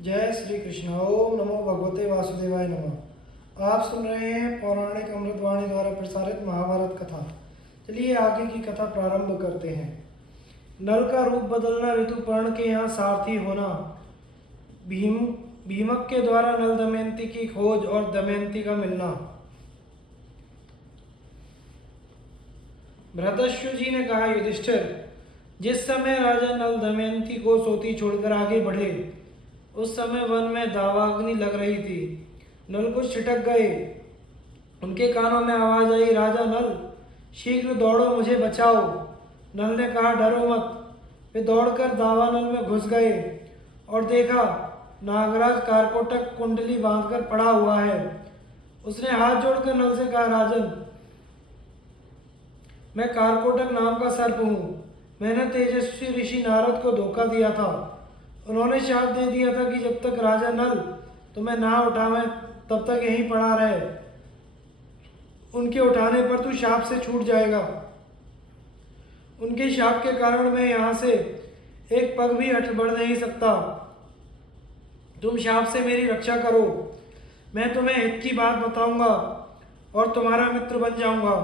जय श्री कृष्ण। ओम नमो भगवते वासुदेवाय नमः। आप सुन रहे हैं पौराणिक अमृतवाणी द्वारा प्रसारित महाभारत कथा। चलिए आगे की कथा प्रारंभ करते हैं। नल का रूप बदलना, ऋतुपर्ण के यहाँ सारथी होना, भीमक के द्वारा नल दमयंती की खोज और दमयंती का मिलना। भरतश्व जी ने कहा, युधिष्ठिर, जिस समय राजा नल दमयंती को सोती छोड़कर आगे बढ़े उस समय वन में दावाग्नि लग रही थी। नल कुछ छिटक गए। उनके कानों में आवाज आई, राजा नल, शीघ्र दौड़ो, मुझे बचाओ। नल ने कहा, डरो मत। वे दौड़कर दावानल में घुस गए और देखा नागराज कारकोटक कुंडली बांधकर पड़ा हुआ है। उसने हाथ जोड़कर नल से कहा, राजन, मैं कारकोटक नाम का सर्प हूँ। मैंने तेजस्वी ऋषि नारद को धोखा दिया था। उन्होंने शाप दे दिया था कि जब तक राजा नल तुम्हें ना उठावे तब तक यहीं पड़ा रहे। उनके उठाने पर तू शाप से छूट जाएगा। उनके शाप के कारण मैं यहाँ से एक पग भी हट बढ़ नहीं सकता। तुम शाप से मेरी रक्षा करो। मैं तुम्हें हित की बात बताऊंगा और तुम्हारा मित्र बन जाऊंगा।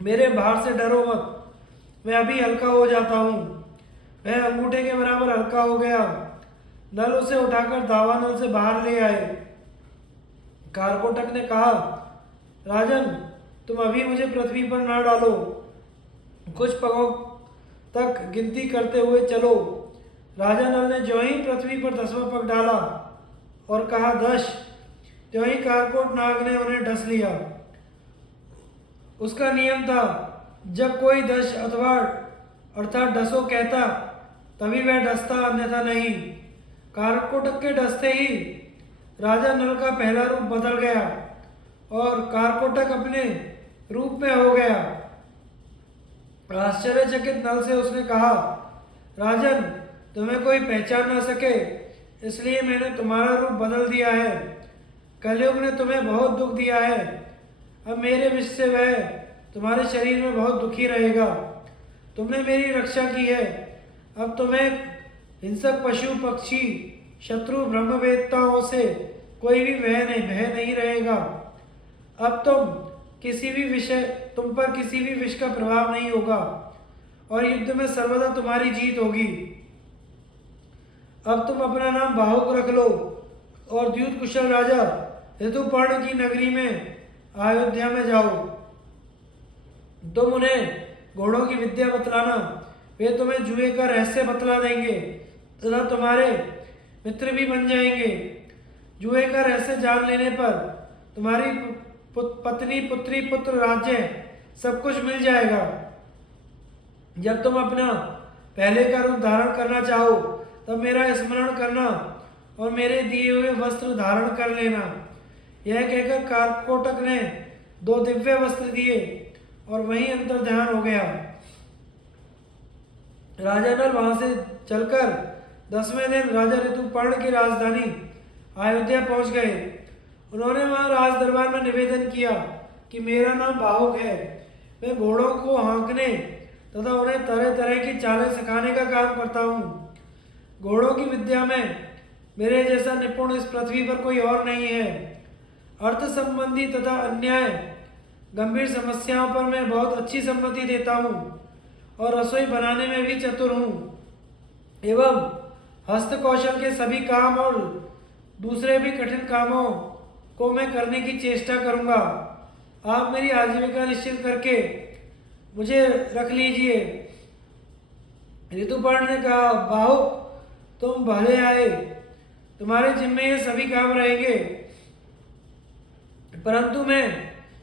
मेरे भार से डरो मत। मैं अभी हल्का हो जाता हूँ। वह अंगूठे के बराबर हल्का हो गया। नल उसे उठाकर दावानल से बाहर ले आए। कारकोटक ने कहा, राजन, तुम अभी मुझे पृथ्वी पर न डालो। कुछ पगों तक गिनती करते हुए चलो। राजा नल ने ज्यों ही पृथ्वी पर 10वां पग डाला और कहा, 10, त्यों ही कारकोट नाग ने उन्हें डस लिया। उसका नियम था, जब कोई 10 अथवा अर्थात डसो कहता तभी वह डसता, अन्यथा नहीं। कारकोटक के डसते ही राजा नल का पहला रूप बदल गया और कारकोटक अपने रूप में हो गया। आश्चर्यचकित नल से उसने कहा, राजन, तुम्हें कोई पहचान न सके इसलिए मैंने तुम्हारा रूप बदल दिया है। कलयुग ने तुम्हें बहुत दुख दिया है। अब मेरे विष से वह तुम्हारे शरीर में बहुत दुखी रहेगा। तुमने मेरी रक्षा की है। अब तुम्हें हिंसक पशु पक्षी शत्रु ब्रह्मवेत्ताओं से कोई भी भय नहीं रहेगा। अब तुम पर किसी भी विष का प्रभाव नहीं होगा और युद्ध में सर्वदा तुम्हारी जीत होगी। अब तुम अपना नाम बाहुक रख लो और द्यूत कुशल राजा ऋतुपर्ण की नगरी में अयोध्या में जाओ। तुम उन्हें घोड़ों की विद्या बतलाना। वे तुम्हें जुए का रहस्य बतला देंगे तथा तुम्हारे मित्र भी बन जाएंगे। जुए का रहस्य जान लेने पर तुम्हारी पत्नी, पुत्री, पुत्र, राज्य सब कुछ मिल जाएगा। जब तुम अपना पहले का रूप धारण करना चाहो तब मेरा स्मरण करना और मेरे दिए हुए वस्त्र धारण कर लेना। यह कहकर कारकोटक ने 2 दिव्य वस्त्र दिए और वहीं अंतर ध्यान हो गया। राजा नल वहां से चलकर 10वें दिन राजा ऋतुपर्ण की राजधानी अयोध्या पहुंच गए। उन्होंने वहां राज दरबार में निवेदन किया कि मेरा नाम बाहुक है। मैं घोड़ों को हाँकने तथा उन्हें तरह तरह की चालें सिखाने का काम करता हूँ। घोड़ों की विद्या में मेरे जैसा निपुण इस पृथ्वी पर कोई और नहीं है। अर्थ संबंधी तथा अन्याय गंभीर समस्याओं पर मैं बहुत अच्छी सम्मति देता हूँ और रसोई बनाने में भी चतुर हूँ एवं हस्त कौशल के सभी काम और दूसरे भी कठिन कामों को मैं करने की चेष्टा करूँगा। आप मेरी आजीविका निश्चित करके मुझे रख लीजिए। ऋतुपर्ण ने कहा, बाहुक, तुम भले आए। तुम्हारे जिम्मे ये सभी काम रहेंगे, परंतु मैं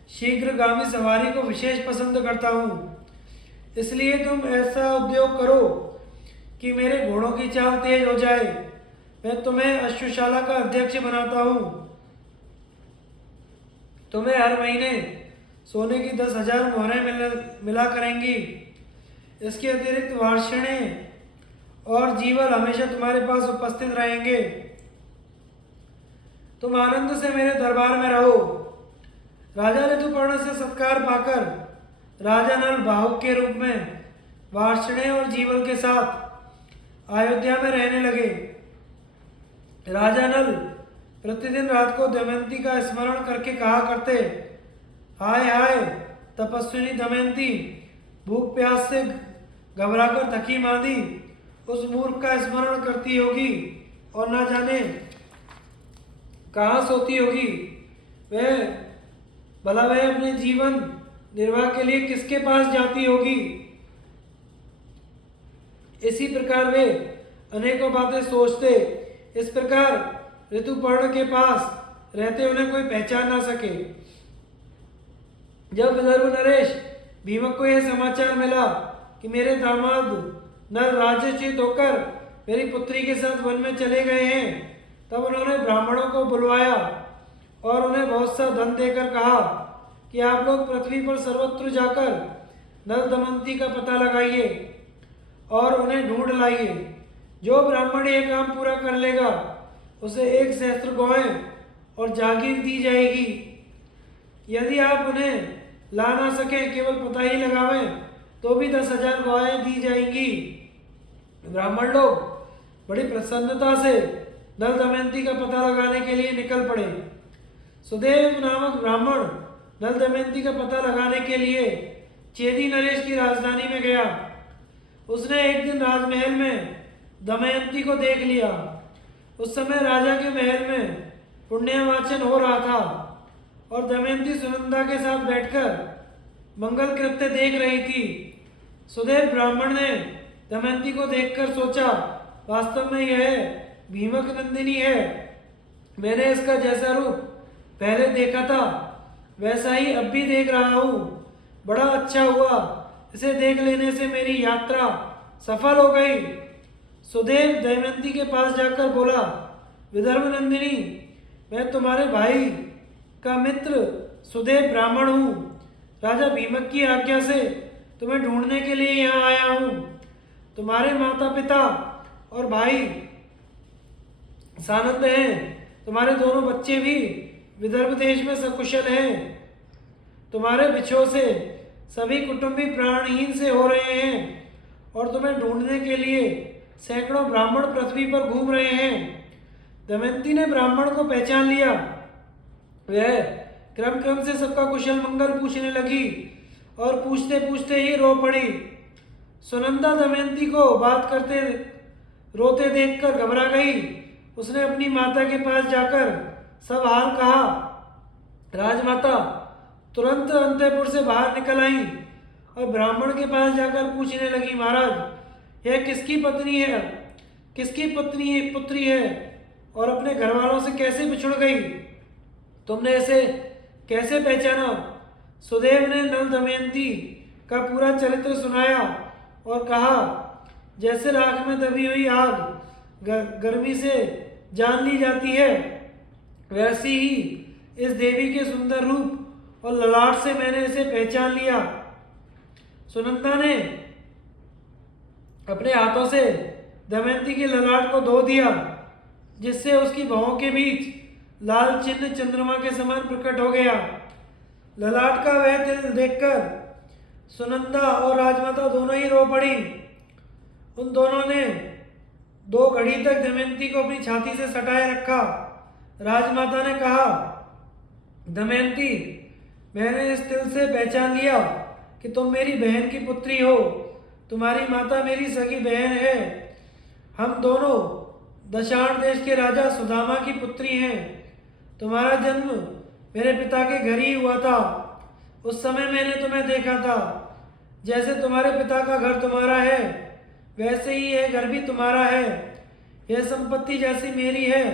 शीघ्रगामी सवारी को विशेष पसंद करता हूँ। इसलिए तुम ऐसा उद्योग करो कि मेरे घोड़ों की चाल तेज हो जाए। मैं तुम्हें अश्वशाला का अध्यक्ष बनाता हूँ। तुम्हें हर महीने सोने की 10,000 मोहरें मिला करेंगी। इसके अतिरिक्त वार्षिणी और जीवल हमेशा तुम्हारे पास उपस्थित रहेंगे। तुम आनंद से मेरे दरबार में रहो। राजा ऋतुपर्ण से सत्कार पाकर राजा नल बाहुक के रूप में वार्षिणी और जीवल के साथ अयोध्या में रहने लगे। राजा नल प्रतिदिन रात को दमयंती का स्मरण करके कहा करते, हाय हाय तपस्विनी दमयंती, भूख प्यास से घबराकर थकी मांदी उस मूर्ख का स्मरण करती होगी और ना जाने कहाँ सोती होगी। वह भला वह अपने जीवन निर्वाह के लिए किसके पास जाती होगी। इसी प्रकार वे अनेकों बातें सोचते। इस प्रकार ऋतुपर्ण के पास रहते उन्हें कोई पहचान ना सके। जब विदर्भ नरेश भीमक को यह समाचार मिला कि मेरे दामाद नल राज्यच्युत होकर मेरी पुत्री के साथ वन में चले गए हैं, तब उन्होंने ब्राह्मणों को बुलवाया और उन्हें बहुत सा धन देकर कहा कि आप लोग पृथ्वी पर सर्वत्र जाकर नल दमयंती का पता लगाइए और उन्हें ढूंढ लाइए। जो ब्राह्मण ये काम पूरा कर लेगा उसे 1 सहस्त्र गौएं और जागीर दी जाएगी। यदि आप उन्हें ला ना सकें, केवल पता ही लगावें, तो भी 10,000 गौएं दी जाएंगी। ब्राह्मण लोग बड़ी प्रसन्नता से नल दमयंती का पता लगाने के लिए निकल पड़े। सुदेव नामक ब्राह्मण नल दमयंती का पता लगाने के लिए चेदी नरेश की राजधानी में गया। उसने एक दिन राजमहल में दमयंती को देख लिया। उस समय राजा के महल में पुण्यवाचन हो रहा था और दमयंती सुनंदा के साथ बैठकर मंगल कृत्य देख रही थी। सुदेव ब्राह्मण ने दमयंती को देखकर सोचा, वास्तव में यह भीमक नंदिनी है। मैंने इसका जैसा रूप पहले देखा था वैसा ही अब भी देख रहा हूँ। बड़ा अच्छा हुआ, इसे देख लेने से मेरी यात्रा सफल हो गई। सुदेव दमयंती के पास जाकर बोला, विदर्भ नंदिनी, मैं तुम्हारे भाई का मित्र सुदेव ब्राह्मण हूँ। राजा भीमक की आज्ञा से तुम्हें ढूंढने के लिए यहाँ आया हूँ। तुम्हारे माता पिता और भाई सानंद हैं। तुम्हारे दोनों बच्चे भी विदर्भ देश में सकुशल हैं। तुम्हारे बिछोह से सभी कुटुंबी प्राणहीन से हो रहे हैं और तुम्हें ढूंढने के लिए सैकड़ों ब्राह्मण पृथ्वी पर घूम रहे हैं। दमयंती ने ब्राह्मण को पहचान लिया। वह क्रम क्रम से सबका कुशल मंगल पूछने लगी और पूछते पूछते ही रो पड़ी। सुनंदा दमयंती को बात करते रोते देखकर घबरा गई। उसने अपनी माता के पास जाकर सब हाल कहा। राजमाता तुरंत अंतःपुर से बाहर निकल आई और ब्राह्मण के पास जाकर पूछने लगी, महाराज यह किसकी पत्नी है, किसकी पुत्री है और अपने घर वालों से कैसे बिछुड़ गई? तुमने इसे कैसे पहचाना? सुदेव ने नल दमयंती का पूरा चरित्र सुनाया और कहा, जैसे राख में दबी हुई आग गर्मी से जान ली जाती है, वैसी ही इस देवी के सुंदर रूप और ललाट से मैंने इसे पहचान लिया। सुनंदा ने अपने हाथों से दमयंती के ललाट को धो दिया, जिससे उसकी भौहों के बीच लाल चिन्ह चंद्रमा के समान प्रकट हो गया। ललाट का वह तिल देखकर सुनंदा और राजमाता दोनों ही रो पड़ी। उन दोनों ने 2 घड़ी तक दमयंती को अपनी छाती से सटाए रखा। राजमाता ने कहा, दमयंती, मैंने इस तिल से पहचान लिया कि तुम मेरी बहन की पुत्री हो। तुम्हारी माता मेरी सगी बहन है। हम दोनों दशाण देश के राजा सुदामा की पुत्री हैं। तुम्हारा जन्म मेरे पिता के घर ही हुआ था। उस समय मैंने तुम्हें देखा था। जैसे तुम्हारे पिता का घर तुम्हारा है, वैसे ही यह घर भी तुम्हारा है। यह संपत्ति जैसी मेरी है,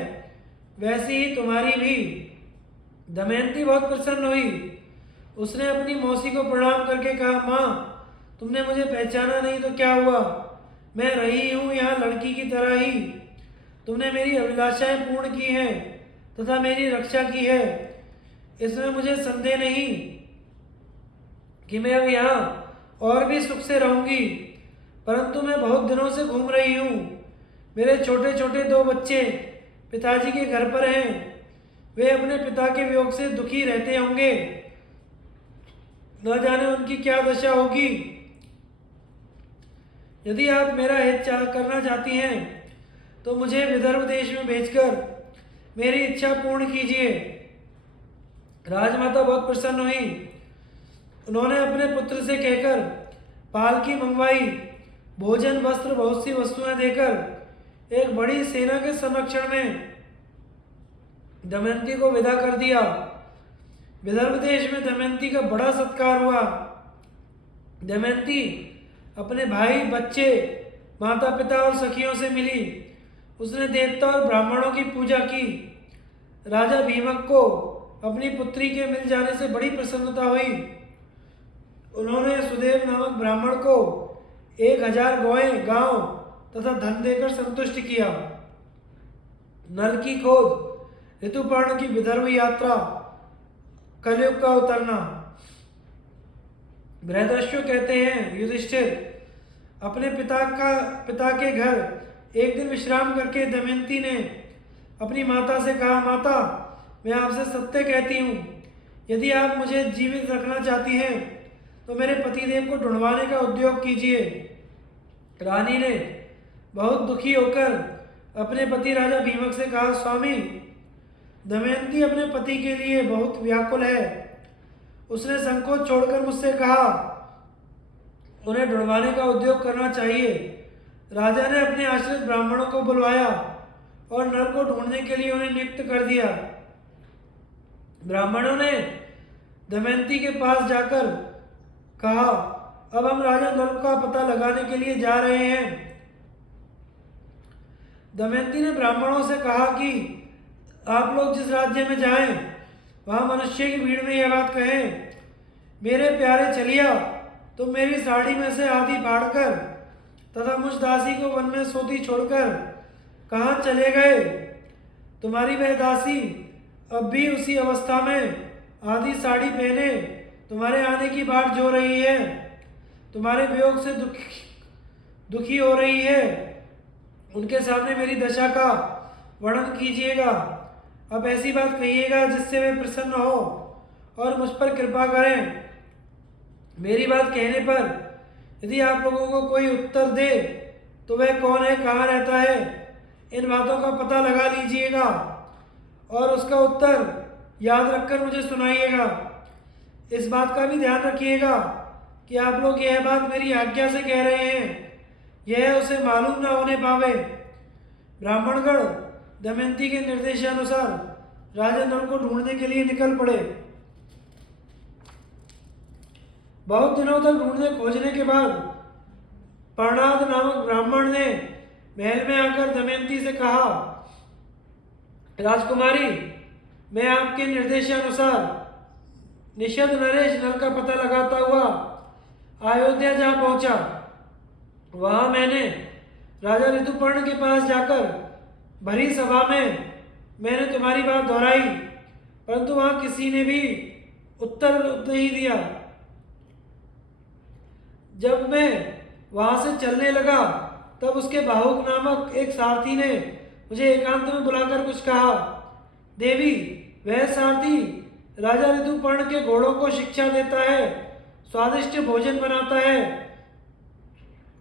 वैसी ही तुम्हारी भी। दमयंती बहुत प्रसन्न हुई। उसने अपनी मौसी को प्रणाम करके कहा, माँ, तुमने मुझे पहचाना नहीं तो क्या हुआ? मैं रही हूँ यहाँ लड़की की तरह ही। तुमने मेरी अभिलाषाएं पूर्ण की हैं तथा मेरी रक्षा की है। इसमें मुझे संदेह नहीं कि मैं अब यहाँ और भी सुख से रहूंगी, परंतु मैं बहुत दिनों से घूम रही हूँ। मेरे छोटे छोटे 2 बच्चे पिताजी के घर पर हैं। वे अपने पिता के वियोग से दुखी रहते होंगे। न जाने उनकी क्या दशा होगी। यदि आप मेरा हित करना चाहती हैं तो मुझे विदर्भ देश में भेजकर मेरी इच्छा पूर्ण कीजिए। राजमाता बहुत प्रसन्न हुई। उन्होंने अपने पुत्र से कहकर पालकी मंगवाई, भोजन वस्त्र बहुत सी वस्तुएं देकर एक बड़ी सेना के संरक्षण में दमयंती को विदा कर दिया। विदर्भ देश में दमयंती का बड़ा सत्कार हुआ। दमयंती अपने भाई, बच्चे, माता पिता और सखियों से मिली। उसने देवता और ब्राह्मणों की पूजा की। राजा भीमक को अपनी पुत्री के मिल जाने से बड़ी प्रसन्नता हुई। उन्होंने सुदेव नामक ब्राह्मण को 1000 गौएं, गांव तथा धन देकर संतुष्ट किया। नल की खोज, ऋतुपर्ण की विदर्भ यात्रा, कलयुग का उतरना। बृहदस्यु कहते हैं, युधिष्ठिर अपने पिता के घर एक दिन विश्राम करके दमयंती ने अपनी माता से कहा, माता, मैं आपसे सत्य कहती हूँ, यदि आप मुझे जीवित रखना चाहती हैं तो मेरे पतिदेव को ढूंढवाने का उद्योग कीजिए। रानी ने बहुत दुखी होकर अपने पति राजा भीमक से कहा, स्वामी, दमयंती अपने पति के लिए बहुत व्याकुल है। उसने संकोच छोड़कर मुझसे कहा, उन्हें ढूंढवाने का उद्योग करना चाहिए। राजा ने अपने आश्रित ब्राह्मणों को बुलवाया और नल को ढूंढने के लिए उन्हें नियुक्त कर दिया। ब्राह्मणों ने दमयंती के पास जाकर कहा, अब हम राजा नल का पता लगाने के लिए जा रहे हैं। दमयंती ने ब्राह्मणों से कहा कि आप लोग जिस राज्य में जाएं, वहां मनुष्य की भीड़ में यह बात कहें, मेरे प्यारे चलिया, तुम मेरी साड़ी में से आधी फाड़कर तथा मुझ दासी को वन में सोती छोड़कर कहाँ चले गए? तुम्हारी वह दासी अब भी उसी अवस्था में आधी साड़ी पहने तुम्हारे आने की बाट जो रही है, तुम्हारे वियोग से दुखी हो रही है। उनके सामने मेरी दशा का वर्णन कीजिएगा। अब ऐसी बात कहिएगा जिससे वे प्रसन्न हो और मुझ पर कृपा करें। मेरी बात कहने पर यदि आप लोगों को कोई उत्तर दे तो वह कौन है, कहाँ रहता है, इन बातों का पता लगा लीजिएगा और उसका उत्तर याद रखकर मुझे सुनाइएगा। इस बात का भी ध्यान रखिएगा कि आप लोग यह बात मेरी आज्ञा से कह रहे हैं, यह उसे मालूम ना होने पावे। ब्राह्मणगण दमयंती के निर्देशानुसार राजा नल को ढूंढने के लिए निकल पड़े। बहुत दिनों तक ढूंढने खोजने के बाद पर्णाद नामक ब्राह्मण ने महल में आकर दमयंती से कहा, राजकुमारी, मैं आपके निर्देशानुसार निषद नरेश नल का पता लगाता हुआ अयोध्या जा पहुंचा। वहां मैंने राजा ऋतुपर्ण के पास जाकर भरी सभा में मैंने तुम्हारी बात दोहराई, परंतु वहां किसी ने भी उत्तर नहीं दिया। जब मैं वहां से चलने लगा तब उसके बाहुक नामक एक सारथी ने मुझे एकांत में बुलाकर कुछ कहा। देवी, वह सारथी राजा ऋतुपर्ण के घोड़ों को शिक्षा देता है, स्वादिष्ट भोजन बनाता है,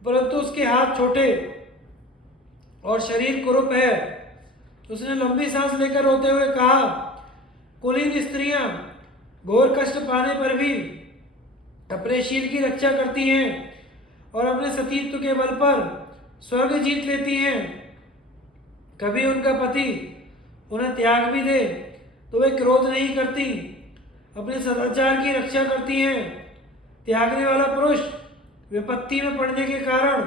परंतु उसके हाथ छोटे और शरीर कुरूप है। उसने लंबी सांस लेकर रोते हुए कहा, कुलीन स्त्रियां घोर कष्ट पाने पर भी अपने शील की रक्षा करती हैं और अपने सतीत्व के बल पर स्वर्ग जीत लेती हैं। कभी उनका पति उन्हें त्याग भी दे तो वे क्रोध नहीं करती, अपने सदाचार की रक्षा करती हैं। त्यागने वाला पुरुष विपत्ति में पड़ने के कारण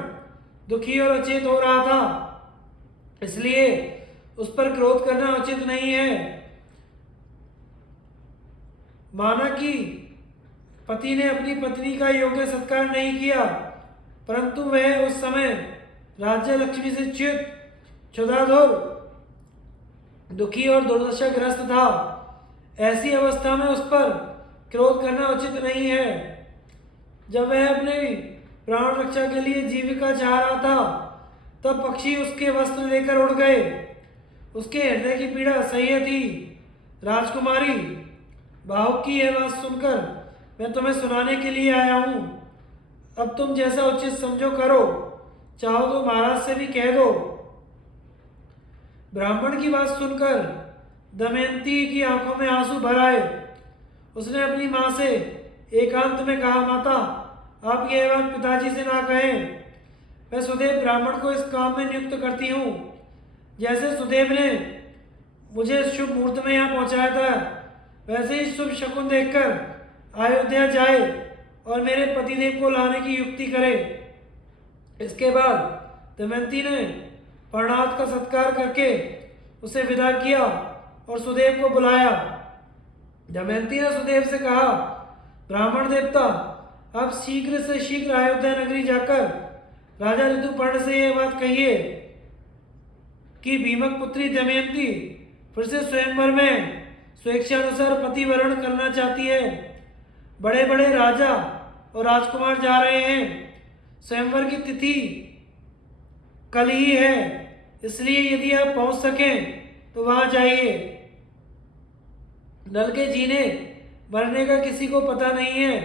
दुखी और अचेत हो रहा था, इसलिए उस पर क्रोध करना उचित नहीं है। माना कि पति ने अपनी पत्नी का योग्य सत्कार नहीं किया, परंतु वह उस समय राज्य लक्ष्मी से च्युत, क्षुधाधुर, दुखी और दुर्दशाग्रस्त था। ऐसी अवस्था में उस पर क्रोध करना उचित नहीं है। जब वह अपने प्राण रक्षा के लिए जीविका चाह रहा था तब पक्षी उसके वस्त्र लेकर उड़ गए। उसके हृदय की पीड़ा असह्य थी। राजकुमारी, बाहुक की यह बात सुनकर मैं तुम्हें सुनाने के लिए आया हूँ। अब तुम जैसा उचित समझो करो, चाहो तो महाराज से भी कह दो। ब्राह्मण की बात सुनकर दमयंती की आंखों में आंसू भर आए। उसने अपनी माँ से एकांत में कहा, माता, आप यह बात पिताजी से ना कहें। मैं सुदेव ब्राह्मण को इस काम में नियुक्त करती हूँ। जैसे सुदेव ने मुझे शुभ मुहूर्त में यहाँ पहुँचाया था, वैसे ही शुभ शकुन देखकर अयोध्या जाए और मेरे पतिदेव को लाने की युक्ति करे। इसके बाद दमयंती ने प्रणात का सत्कार करके उसे विदा किया और सुदेव को बुलाया। दमयंती ने सुदेव से कहा, ब्राह्मण देवता, आप शीघ्र से शीघ्र अयोध्या नगरी जाकर राजा ऋतुपर्ण से यह बात कहिए कि भीमक पुत्री दमयंती फिर से स्वयंवर में स्वेच्छानुसार पति वरण करना चाहती है। बड़े बड़े राजा और राजकुमार जा रहे हैं। स्वयंवर की तिथि कल ही है, इसलिए यदि आप पहुंच सकें तो वहां जाइए। नल के जीने मरने का किसी को पता नहीं है,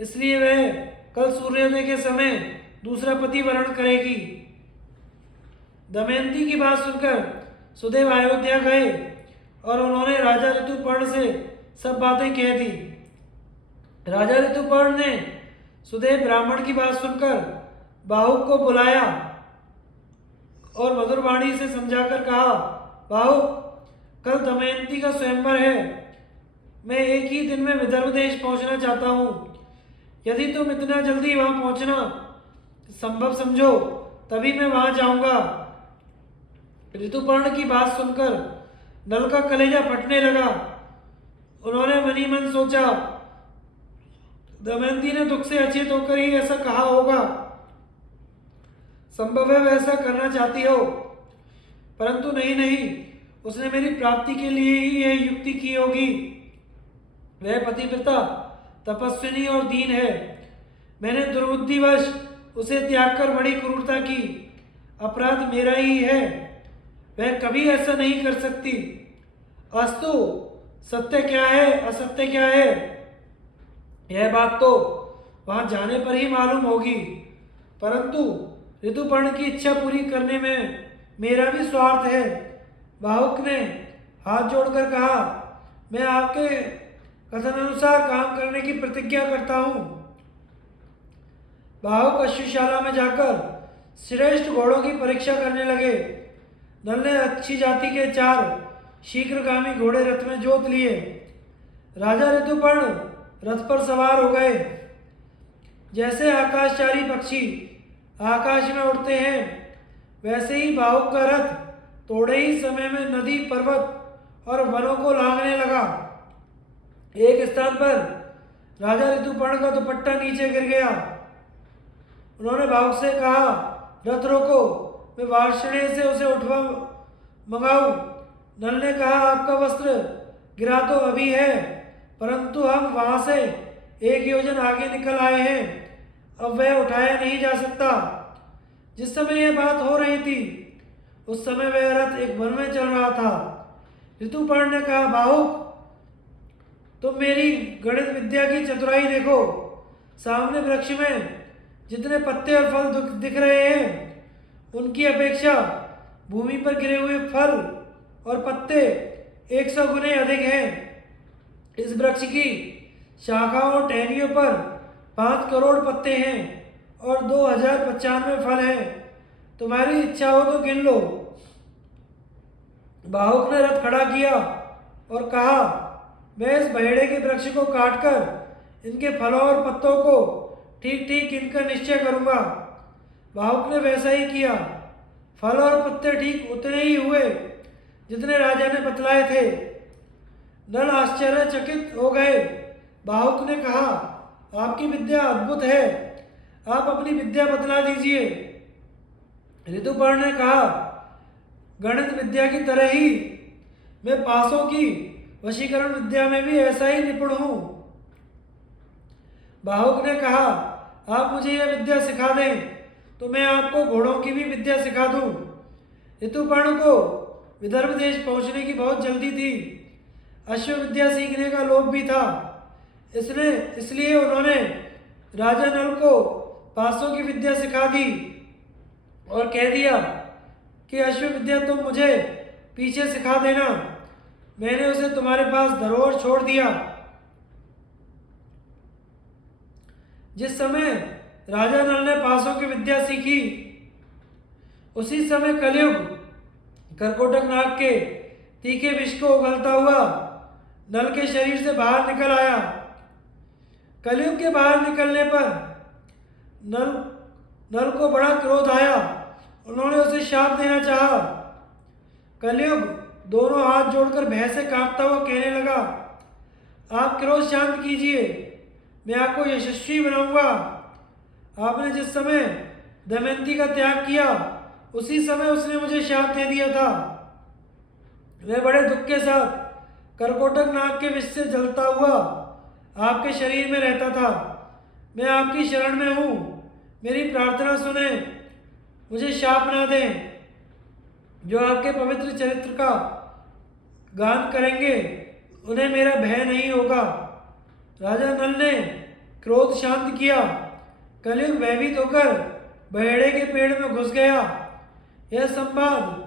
इसलिए वह कल सूर्योदय के समय दूसरा पति वरण करेगी। दमयंती की बात सुनकर सुदेव अयोध्या गए और उन्होंने राजा ऋतुपर्ण से सब बातें कह दी। राजा ऋतुपर्ण ने सुदेव ब्राह्मण की बात सुनकर बाहुक को बुलाया और मधुर वाणी से समझाकर कहा, बाहुक, कल दमयंती का स्वयंवर है। मैं एक ही दिन में विदर्भ देश पहुंचना चाहता हूँ। यदि तुम इतना जल्दी वहां पहुंचना संभव समझो तभी मैं वहां जाऊंगा। ऋतुपर्ण की बात सुनकर नल का कलेजा फटने लगा। उन्होंने मनी मन सोचा, दमयंती ने दुख से अचेत होकर ही ऐसा कहा होगा। संभव है वह ऐसा करना चाहती हो, परंतु नहीं, उसने मेरी प्राप्ति के लिए ही यह युक्ति की होगी। वह पतिव्रता, तपस्विनी और दीन है। मैंने दुर्बुद्धिवश उसे त्याग कर बड़ी क्रूरता की। अपराध मेरा ही है, वह कभी ऐसा नहीं कर सकती। अस्तु, सत्य क्या है असत्य क्या है, यह बात तो वहां जाने पर ही मालूम होगी। परंतु ऋतुपर्ण की इच्छा पूरी करने में मेरा भी स्वार्थ है। बाहुक ने हाथ जोड़कर कहा, मैं आपके कथन अनुसार काम करने की प्रतिज्ञा करता हूँ। बाहुक अश्वशाला में जाकर श्रेष्ठ घोड़ों की परीक्षा करने लगे। नल ने अच्छी जाति के 4 शीघ्रगामी घोड़े रथ में जोत लिए। राजा ऋतुपर्ण रथ पर सवार हो गए। जैसे आकाशचारी पक्षी आकाश में उड़ते हैं, वैसे ही बाहुक का रथ थोड़े ही समय में नदी, पर्वत और वनों को लांघने लगा। एक स्थान पर राजा ऋतुपर्ण का दुपट्टा नीचे गिर गया। उन्होंने बाहुक से कहा, रथ रोको, मैं वार्ष्णेय से उसे उठवा मंगाऊं। नल ने कहा, आपका वस्त्र गिरा तो अभी है, परंतु हम वहां से 1 योजन आगे निकल आए हैं, अब वह उठाया नहीं जा सकता। जिस समय यह बात हो रही थी उस समय वह रथ एक वन में चल रहा था। ऋतुपर्ण ने कहा, बाहुक, तुम मेरी गणित विद्या की चतुराई देखो। सामने वृक्ष में जितने पत्ते और फल दिख रहे हैं, उनकी अपेक्षा भूमि पर गिरे हुए फल और पत्ते 100 गुने अधिक हैं। इस वृक्ष की शाखाओं और टहनियों पर 5 करोड़ पत्ते हैं और 2095 फल हैं। तुम्हारी इच्छा हो तो गिन लो। बाहुक ने रथ खड़ा किया और कहा, मैं इस बहेड़े के वृक्ष को काटकर इनके फलों और पत्तों को ठीक ठीक इनका निश्चय करूंगा। बाहुक ने वैसा ही किया। फल और पत्ते ठीक उतने ही हुए जितने राजा ने बतलाए थे। नल आश्चर्यचकित हो गए। बाहुक ने कहा, आपकी विद्या अद्भुत है, आप अपनी विद्या बतला दीजिए। ऋतुपर्ण ने कहा, गणित विद्या की तरह ही मैं पासों की वशीकरण विद्या में भी ऐसा ही निपुण हूं। बाहुक ने कहा, आप मुझे यह विद्या सिखा दें तो मैं आपको घोड़ों की भी विद्या सिखा दूं। ऋतुपर्ण को विदर्भ देश पहुंचने की बहुत जल्दी थी। अश्व विद्या सीखने का लोभ भी था। इसलिए उन्होंने राजा नल को पासों की विद्या सिखा दी और कह दिया कि अश्व विद्या तुम मुझे पीछे सिखा देना। मैंने उसे तुम्हारे पास धरोहर छोड़ दिया। जिस समय राजा नल ने पासों की विद्या सीखी, उसी समय कलयुग कर्कोटक नाग के तीखे विष को उगलता हुआ नल के शरीर से बाहर निकल आया। कलयुग के बाहर निकलने पर नल नल को बड़ा क्रोध आया। उन्होंने उसे शाप देना चाहा। कलयुग दोनों हाथ जोड़कर भय से कांपता हुआ कहने लगा, आप क्रोध शांत कीजिए, मैं आपको यशस्वी बनाऊंगा। आपने जिस समय दमयंती का त्याग किया, उसी समय उसने मुझे शाप दे दिया था। मैं बड़े दुख के साथ कर्कोटक नाग के विष से जलता हुआ आपके शरीर में रहता था। मैं आपकी शरण में हूँ, मेरी प्रार्थना सुने, मुझे शाप ना दें। जो आपके पवित्र चरित्र का गान करेंगे, उन्हें मेरा भय नहीं होगा। राजा नल ने क्रोध शांत किया। कलयुग भयभीत होकर बहेड़े के पेड़ में घुस गया। यह संवाद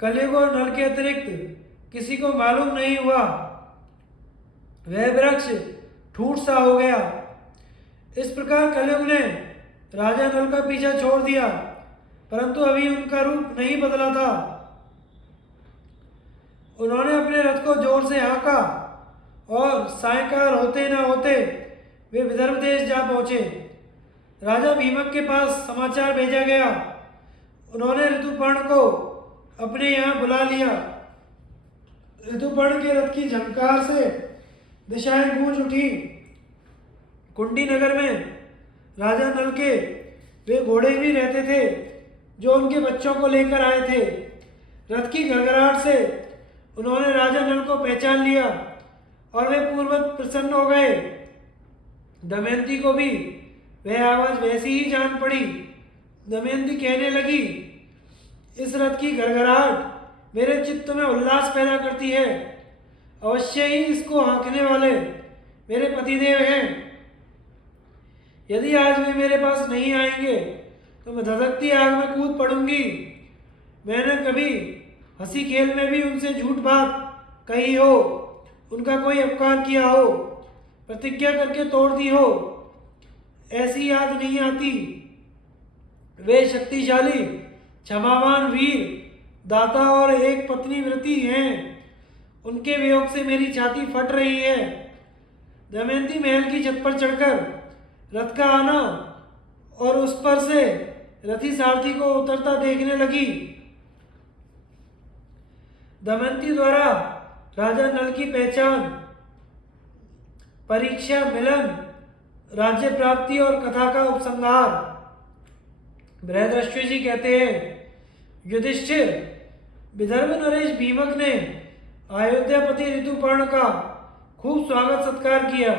कलयुग और नल के अतिरिक्त किसी को मालूम नहीं हुआ। वह वृक्ष ठूंठ सा हो गया। इस प्रकार कलयुग ने राजा नल का पीछा छोड़ दिया, परंतु अभी उनका रूप नहीं बदला था। उन्होंने अपने रथ को जोर से हाँका और सायंकाल होते न होते वे विदर्भ देश जा पहुंचे। राजा भीमक के पास समाचार भेजा गया। उन्होंने ऋतुपर्ण को अपने यहाँ बुला लिया। ऋतुपर्ण के रथ की झंकार से दिशाएं गूंज उठी। कुंडी नगर में राजा नल के वे घोड़े भी रहते थे जो उनके बच्चों को लेकर आए थे। रथ की घड़घड़ाहट से उन्होंने राजा नल को पहचान लिया और वे पूर्ववत प्रसन्न हो गए। दमयंती को भी वह आवाज वैसी ही जान पड़ी। दमयंती कहने लगी, इस रथ की घड़घड़ाहट मेरे चित्त में उल्लास पैदा करती है। अवश्य ही इसको हाँकने वाले मेरे पतिदेव हैं। यदि आज वे मेरे पास नहीं आएंगे तो मैं धधकती आग में कूद पड़ूंगी। मैंने कभी हंसी खेल में भी उनसे झूठ बात कही हो, उनका कोई अपकार किया हो, प्रतिज्ञा करके तोड़ दी हो, ऐसी याद नहीं आती। वे शक्तिशाली, क्षमावान वीर, दाता और एक पत्नी व्रती हैं। उनके वियोग से मेरी छाती फट रही है। दमयंती महल की छत पर चढ़कर रथ का आना और उस पर से रथी सारथी को उतरता देखने लगी। दमयंती द्वारा राजा नल की पहचान, परीक्षा, मिलन, राज्य प्राप्ति और कथा का उपसंहार। बृहदरश्वि जी कहते हैं, युधिष्ठिर विदर्भ नरेश भीमक ने अयोध्यापति ऋतुपर्ण का खूब स्वागत सत्कार किया।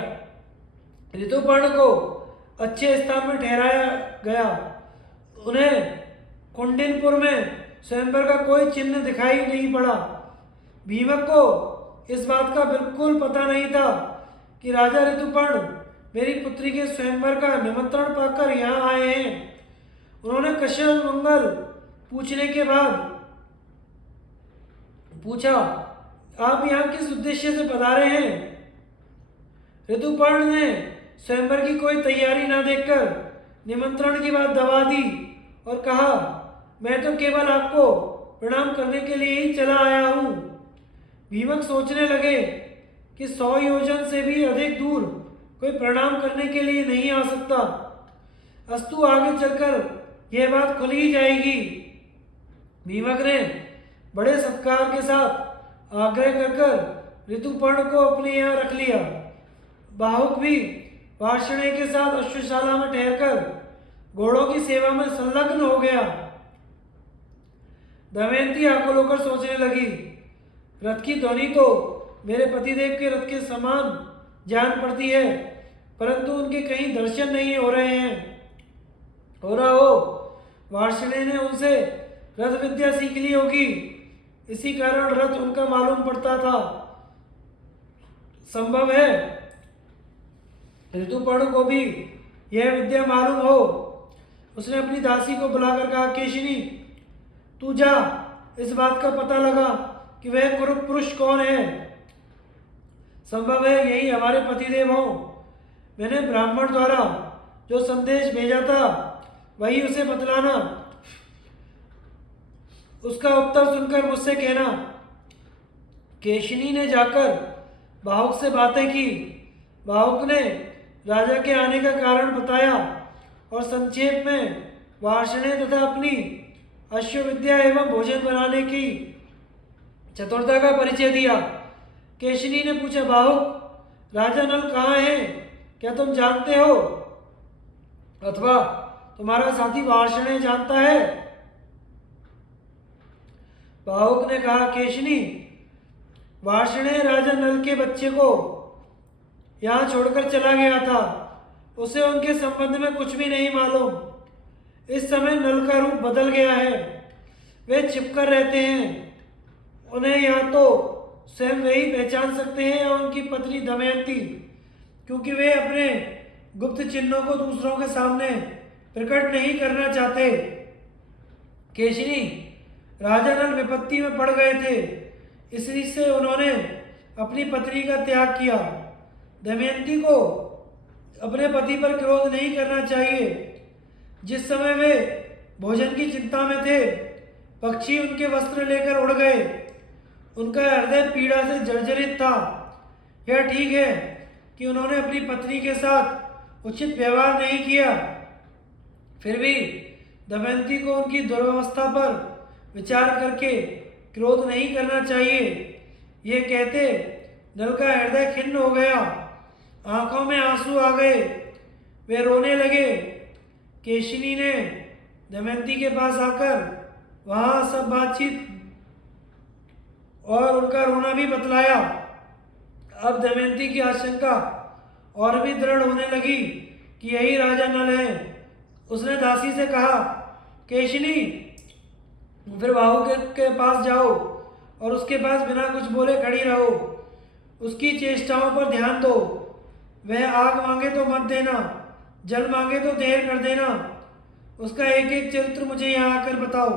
ऋतुपर्ण को अच्छे स्थान में ठहराया गया। उन्हें कुंडिनपुर में स्वयंवर का कोई चिन्ह दिखाई नहीं पड़ा। भीमक को इस बात का बिल्कुल पता नहीं था कि राजा ऋतुपर्ण मेरी पुत्री के स्वयंवर का निमंत्रण पाकर यहाँ आए हैं। उन्होंने कुशल मंगल पूछने के बाद पूछा, आप यहाँ किस उद्देश्य से पधारे हैं? ऋतुपर्ण ने स्वयंवर की कोई तैयारी न देखकर निमंत्रण की बात दबा दी और कहा, मैं तो केवल आपको प्रणाम करने के लिए ही चला आया हूँ। भीमक सोचने लगे कि 100 योजन से भी अधिक दूर कोई प्रणाम करने के लिए नहीं आ सकता। अस्तु आगे चलकर यह बात खुल ही जाएगी। भीमक ने बड़े सत्कार के साथ आग्रह कर ऋतुपर्ण को अपने यहाँ रख लिया। बाहुक भी वार्षणे के साथ अश्वशाला में ठहरकर घोड़ों की सेवा में संलग्न हो गया। दमयंती आंखों होकर सोचने लगी, रथ की ध्वनि तो मेरे पतिदेव के रथ के समान जान पड़ती है, परंतु उनके कहीं दर्शन नहीं हो रहे हैं। हो रहा हो वार्षणे ने उनसे रथ विद्या सीख ली होगी, इसी कारण रथ उनका मालूम पड़ता था। संभव है ऋतुपर्ण को भी यह विद्या मालूम हो। उसने अपनी दासी को बुलाकर कहा, केशिनी तू जा इस बात का पता लगा कि वह कुरूप पुरुष कौन है। संभव है यही हमारे पतिदेव हों। मैंने ब्राह्मण द्वारा जो संदेश भेजा था वही उसे बतलाना। उसका उत्तर सुनकर मुझसे कहना। केशिनी ने जाकर बाहुक से बातें की। बाहुक ने राजा के आने का कारण बताया और संक्षेप में वार्षणेय तथा अपनी अश्वविद्या एवं भोजन बनाने की चतुरता का परिचय दिया। केशिनी ने पूछा, बाहुक, राजा नल कहाँ है? क्या तुम जानते हो अथवा तुम्हारा साथी वार्षणेय जानता है? बाहुक ने कहा, केशिनी, वार्षणेय राजा नल के बच्चे को यहाँ छोड़कर चला गया था। उसे उनके संबंध में कुछ भी नहीं मालूम। इस समय नल का रूप बदल गया है। वे छिपकर रहते हैं। उन्हें या तो स्वयं वही पहचान सकते हैं या उनकी पत्नी दमयंती, क्योंकि वे अपने गुप्त चिन्हों को दूसरों के सामने प्रकट नहीं करना चाहते। केशिनी, राजा नल विपत्ति में पड़ गए थे, इसलिए से उन्होंने अपनी पत्नी का त्याग किया। दमयंती को अपने पति पर क्रोध नहीं करना चाहिए। जिस समय वे भोजन की चिंता में थे, पक्षी उनके वस्त्र लेकर उड़ गए। उनका हृदय पीड़ा से जर्जरित था। यह ठीक है कि उन्होंने अपनी पत्नी के साथ उचित व्यवहार नहीं किया, फिर भी दमयंती को उनकी दुर्वस्था पर विचार करके क्रोध नहीं करना चाहिए। ये कहते नल का हृदय खिन्न हो गया, आंखों में आंसू आ गए, वे रोने लगे। केशिनी ने दमयंती के पास आकर वहाँ सब बातचीत और उनका रोना भी बतलाया। अब दमयंती की आशंका और भी दृढ़ होने लगी कि यही राजा नल है। उसने दासी से कहा, केशिनी, फिर बाहु के पास जाओ और उसके पास बिना कुछ बोले खड़ी रहो। उसकी चेष्टाओं पर ध्यान दो। वह आग मांगे तो मत देना, जल मांगे तो देर कर देना। उसका एक एक चरित्र मुझे यहाँ आकर बताओ।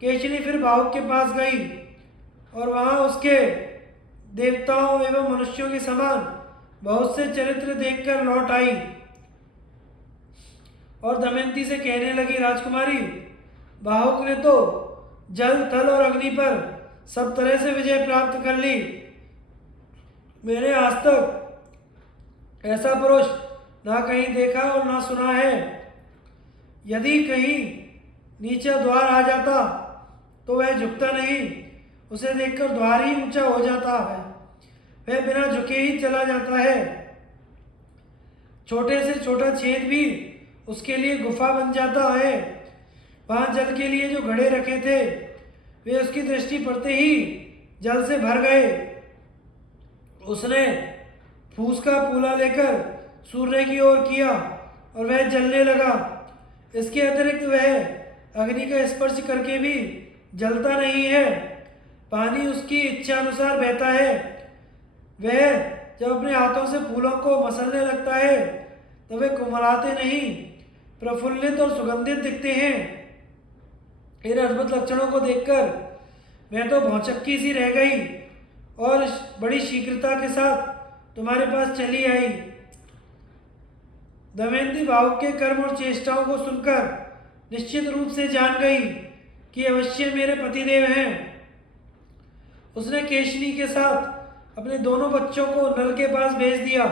केशिनी फिर बाहुक के पास गई और वहाँ उसके देवताओं एवं मनुष्यों के समान बहुत से चरित्र देखकर लौट आई और दमयंती से कहने लगी, राजकुमारी, बाहुक ने तो जल, थल और अग्नि पर सब तरह से विजय प्राप्त कर ली। मैंने आज तक ऐसा पुरुष ना कहीं देखा और ना सुना है। यदि कहीं नीचे द्वार आ जाता तो वह झुकता नहीं, उसे देखकर द्वार ही ऊंचा हो जाता है। वह बिना झुके ही चला जाता है। छोटे से छोटा छेद भी उसके लिए गुफा बन जाता है। वहाँ जल के लिए जो घड़े रखे थे वे उसकी दृष्टि पड़ते ही जल से भर गए। उसने फूस का फूला लेकर सूर्य की ओर किया और वह जलने लगा। इसके अतिरिक्त वह अग्नि का स्पर्श करके भी जलता नहीं है। पानी उसकी इच्छा अनुसार बहता है। वह जब अपने हाथों से फूलों को मसलने लगता है तो वे कुमलाते नहीं, प्रफुल्लित और सुगंधित दिखते हैं। इन अद्भुत लक्षणों को देखकर मैं तो भौचक्की सी रह गई और बड़ी शीघ्रता के साथ तुम्हारे पास चली आई। दमयंती बाहुक के कर्म और चेष्टाओं को सुनकर निश्चित रूप से जान गई कि अवश्य मेरे पतिदेव हैं। उसने केशिनी के साथ अपने दोनों बच्चों को नल के पास भेज दिया।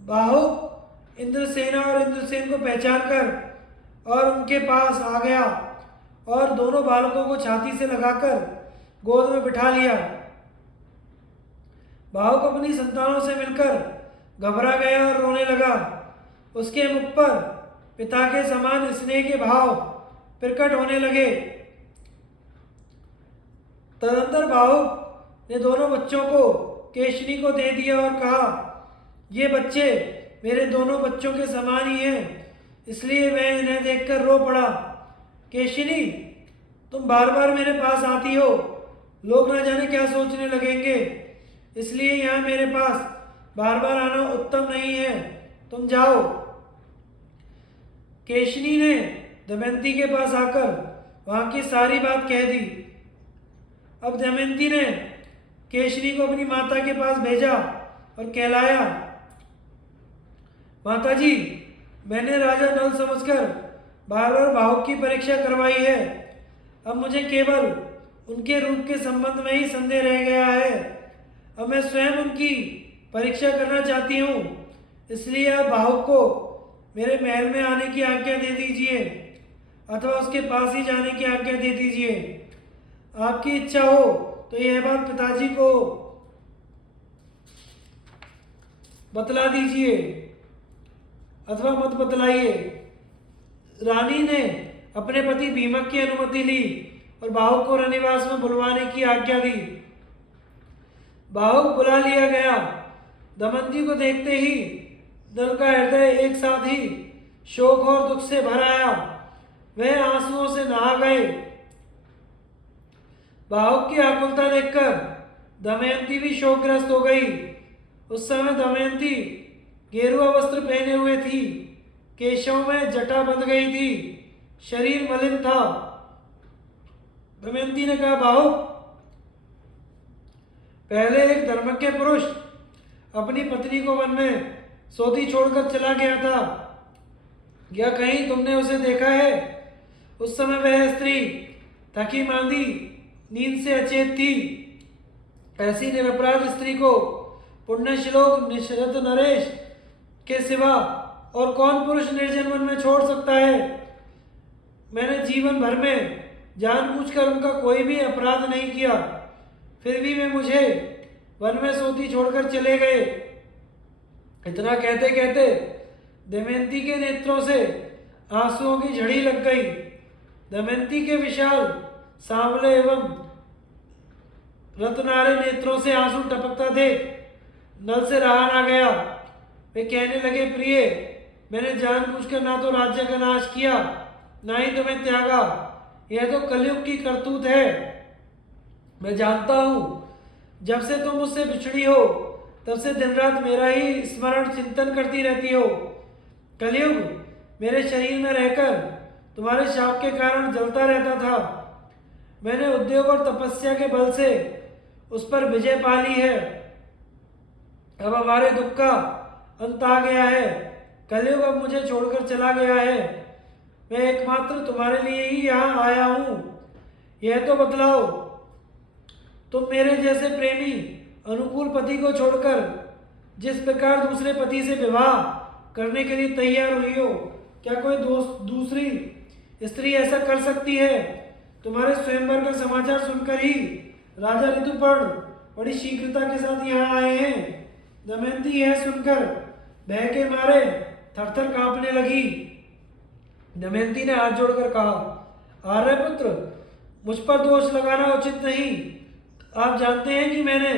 बाहुक इंद्रसेना और इंद्रसेन को पहचान कर और उनके पास आ गया और दोनों बालकों को छाती से लगाकर गोद में बिठा लिया। बाहुक अपनी संतानों से मिलकर घबरा गया और रोने लगा। उसके मुख पर पिता के समान स्नेह के भाव प्रकट होने लगे। तदंतर बाहुक ने दोनों बच्चों को केशिनी को दे दिया और कहा, ये बच्चे मेरे दोनों बच्चों के समान ही हैं, इसलिए मैं इन्हें देखकर रो पड़ा। केशिनी, तुम बार बार मेरे पास आती हो, लोग न जाने क्या सोचने लगेंगे, इसलिए यहाँ मेरे पास बार बार आना उत्तम नहीं है। तुम जाओ। केशिनी ने दमयंती के पास आकर वहां की सारी बात कह दी। अब दमयंती ने केशरी को अपनी माता के पास भेजा और कहलाया, माता जी, मैंने राजा नल समझकर बार बार भाव की परीक्षा करवाई है। अब मुझे केवल उनके रूप के संबंध में ही संदेह रह गया है। अब मैं स्वयं उनकी परीक्षा करना चाहती हूँ, इसलिए आप भाव को मेरे महल में आने की आज्ञा दे दीजिए अथवा उसके पास ही जाने की आज्ञा दे दीजिए। आपकी इच्छा हो तो यह बात पिताजी को बतला दीजिए अथवा मत बतलाइए। रानी ने अपने पति भीमक की अनुमति ली और बाहुक को रनिवास में बुलवाने की आज्ञा दी। बाहुक बुला लिया गया। दमयंती को देखते ही नल का हृदय एक साथ ही शोक और दुख से भर आया। वह आंसुओं से नहा गए। बाहुक की आकुलता देखकर दमयंती भी शोकग्रस्त हो गई। उस समय दमयंती गेरुआ वस्त्र पहने हुए थी, केशों में जटा बंध गई थी, शरीर मलिन था। दमयंती ने कहा, बाहुक, पहले एक धर्मज्ञ पुरुष अपनी पत्नी को वन में सोती छोड़कर चला गया था। क्या कहीं तुमने उसे देखा है? उस समय वह स्त्री थकी मांदी नींद से अचेत थी। ऐसी निरपराध स्त्री को पुण्यश्लोक निषद नरेश के सिवा और कौन पुरुष निर्जन वन में छोड़ सकता है? मैंने जीवन भर में जानबूझकर उनका कोई भी अपराध नहीं किया, फिर भी वे मुझे वन में सोती छोड़कर चले गए। इतना कहते कहते दमयंती के नेत्रों से आंसुओं की झड़ी लग गई। दमयंती के विशाल सांवले एवं रत्नारे नेत्रों से आंसू टपकता देख नल से रहा ना गया। वे कहने लगे, प्रिय, मैंने जानबूझकर ना तो राज्य का नाश किया, ना ही तुम्हें त्यागा। यह तो कलयुग की करतूत है। मैं जानता हूं, जब से तुम मुझसे बिछड़ी हो तब से दिन रात मेरा ही स्मरण चिंतन करती रहती हो। कलयुग मेरे शरीर में रहकर तुम्हारे शाप के कारण जलता रहता था। मैंने उद्योग और तपस्या के बल से उस पर विजय पा ली है। अब हमारे दुख का अंत आ गया है। कलयुग अब मुझे छोड़कर चला गया है। मैं एकमात्र तुम्हारे लिए ही यहाँ आया हूँ। यह तो बतलाओ, तुम मेरे जैसे प्रेमी अनुकूल पति को छोड़कर जिस प्रकार दूसरे पति से विवाह करने के लिए तैयार हुई हो, क्या कोई दूसरी स्त्री ऐसा कर सकती है? तुम्हारे स्वयंवर का समाचार सुनकर ही राजा ऋतुपर्ण बड़ी शीघ्रता के साथ यहाँ आए हैं। दमयंती यह सुनकर भय के मारे थरथर कांपने लगी। दमयंती ने हाथ जोड़कर कहा, आर्यपुत्र, मुझ पर दोष लगाना उचित नहीं। आप जानते हैं कि मैंने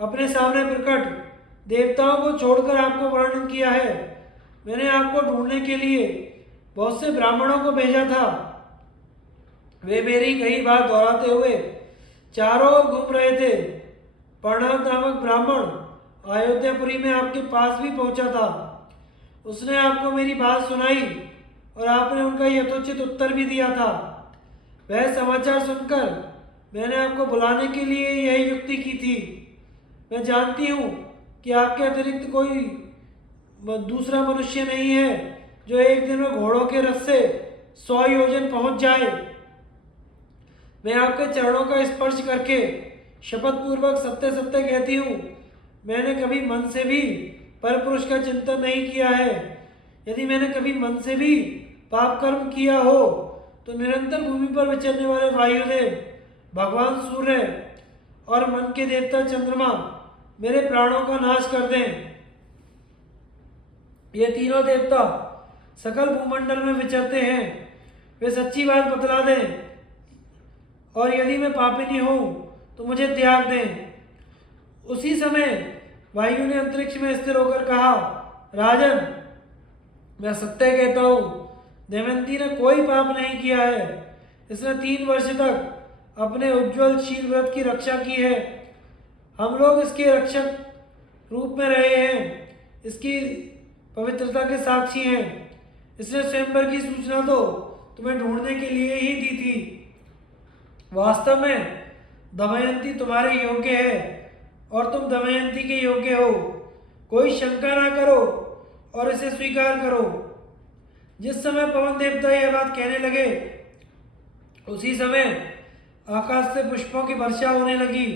अपने सामने प्रकट देवताओं को छोड़कर आपको वर्णन किया है। मैंने आपको ढूंढने के लिए बहुत से ब्राह्मणों को भेजा था। वे मेरी कई बात दोहराते हुए चारों ओर घूम रहे थे। प्रणाम नामक ब्राह्मण अयोध्यापुरी में आपके पास भी पहुंचा था। उसने आपको मेरी बात सुनाई और आपने उनका यथोचित उत्तर भी दिया था। वह समाचार सुनकर मैंने आपको बुलाने के लिए यही युक्ति की थी। मैं जानती हूँ कि आपके अतिरिक्त कोई दूसरा मनुष्य नहीं है जो एक दिन में घोड़ों के रथ से 100 योजन पहुंच जाए। मैं आपके चरणों का स्पर्श करके शपथ पूर्वक सत्य सत्य कहती हूँ, मैंने कभी मन से भी परपुरुष का चिंतन नहीं किया है। यदि मैंने कभी मन से भी पाप कर्म किया हो तो निरंतर भूमि पर विचरने वाले वायुदेव, भगवान सूर्य और मन के देवता चंद्रमा मेरे प्राणों का नाश कर दें। ये तीनों देवता सकल भूमंडल में विचरते हैं। वे सच्ची बात बतला दें और यदि मैं पापिनी हूं तो मुझे त्याग दें। उसी समय वायु ने अंतरिक्ष में स्थिर होकर कहा, राजन, मैं सत्य कहता हूं, दमयंती ने कोई पाप नहीं किया है। इसने 3 वर्ष तक अपने उज्ज्वल शील व्रत की रक्षा की है। हम लोग इसके रक्षक रूप में रहे हैं, इसकी पवित्रता के साक्षी हैं। इसने स्वयंवर की सूचना तुम्हें ढूंढने के लिए ही दी थी। वास्तव में दमयंती तुम्हारे योग्य है और तुम दमयंती के योग्य हो। कोई शंका ना करो और इसे स्वीकार करो। जिस समय पवन देवता यह बात कहने लगे, उसी समय आकाश से पुष्पों की वर्षा होने लगी।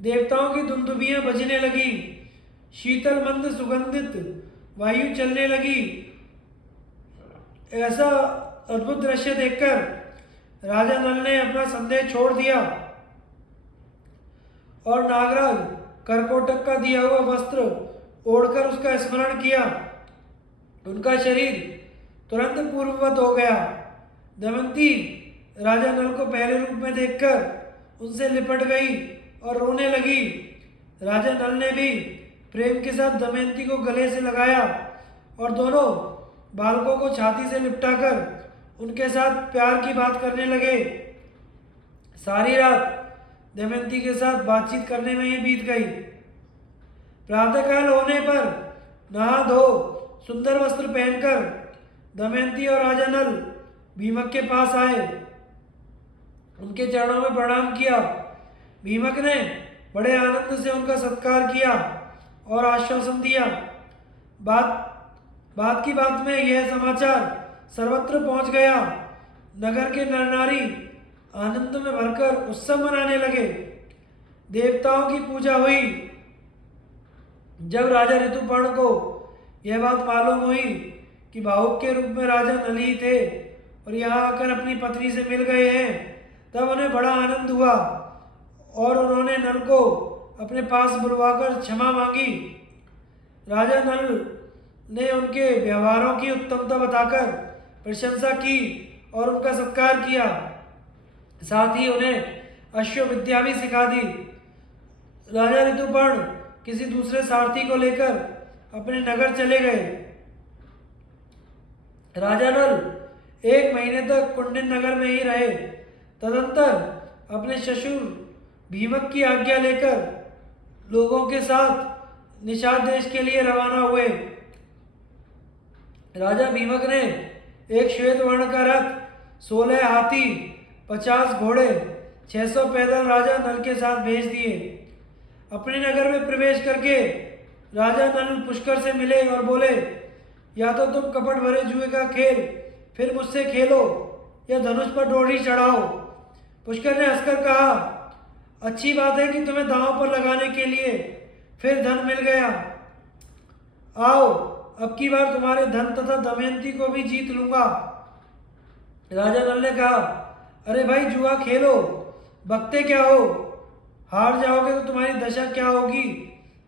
देवताओं की दुंदुभियां बजने लगी। शीतल मंद सुगंधित वायु चलने लगी। ऐसा अद्भुत दृश्य देखकर राजा नल ने अपना संदेह छोड़ दिया और नागराज करकोटक का दिया हुआ वस्त्र ओढ़कर उसका स्मरण किया। उनका शरीर तुरंत पूर्ववत हो गया। दमयंती राजा नल को पहले रूप में देखकर उनसे लिपट गई और रोने लगी। राजा नल ने भी प्रेम के साथ दमयंती को गले से लगाया और दोनों बालकों को छाती से लिपटाकर उनके साथ प्यार की बात करने लगे। सारी रात दमयंती के साथ बातचीत करने में ही बीत गई। प्रातःकाल होने पर नहा धो सुंदर वस्त्र पहनकर दमयंती और राजा नल भीमक के पास आए। उनके चरणों में प्रणाम किया। भीमक ने बड़े आनंद से उनका सत्कार किया और आश्वासन दिया। बात की बात में यह समाचार सर्वत्र पहुंच गया। नगर के नर नारी आनंद में भरकर उत्सव मनाने लगे। देवताओं की पूजा हुई। जब राजा ऋतुपर्ण को यह बात मालूम हुई कि भावुक के रूप में राजा नल ही थे और यहाँ आकर अपनी पत्नी से मिल गए हैं, तब उन्हें बड़ा आनंद हुआ और उन्होंने नल को अपने पास बुलवाकर क्षमा मांगी। राजा नल ने उनके व्यवहारों की उत्तमता बताकर प्रशंसा की और उनका सत्कार किया। साथ ही उन्हें अश्व विद्या भी सिखा दी। राजा ऋतुपर्ण किसी दूसरे सारथी को लेकर अपने नगर चले गए। राजा नल 1 महीने तक कुंडिन नगर में ही रहे। तदंतर अपने ससुर भीमक की आज्ञा लेकर लोगों के साथ निषाद देश के लिए रवाना हुए। राजा भीमक ने एक श्वेत वर्ण का रथ, 16 हाथी, 50 घोड़े, 600 पैदल राजा नल के साथ भेज दिए। अपने नगर में प्रवेश करके राजा नल पुष्कर से मिले और बोले, या तो तुम कपट भरे जुए का खेल फिर मुझसे खेलो या धनुष पर डोरी चढ़ाओ। पुष्कर ने हंसकर कहा, अच्छी बात है कि तुम्हें दांव पर लगाने के लिए फिर धन मिल गया। आओ, अब की बार तुम्हारे धन तथा दमयंती को भी जीत लूंगा। राजा नल ने कहा, अरे भाई, जुआ खेलो, बकते क्या हो? हार जाओगे तो तुम्हारी दशा क्या होगी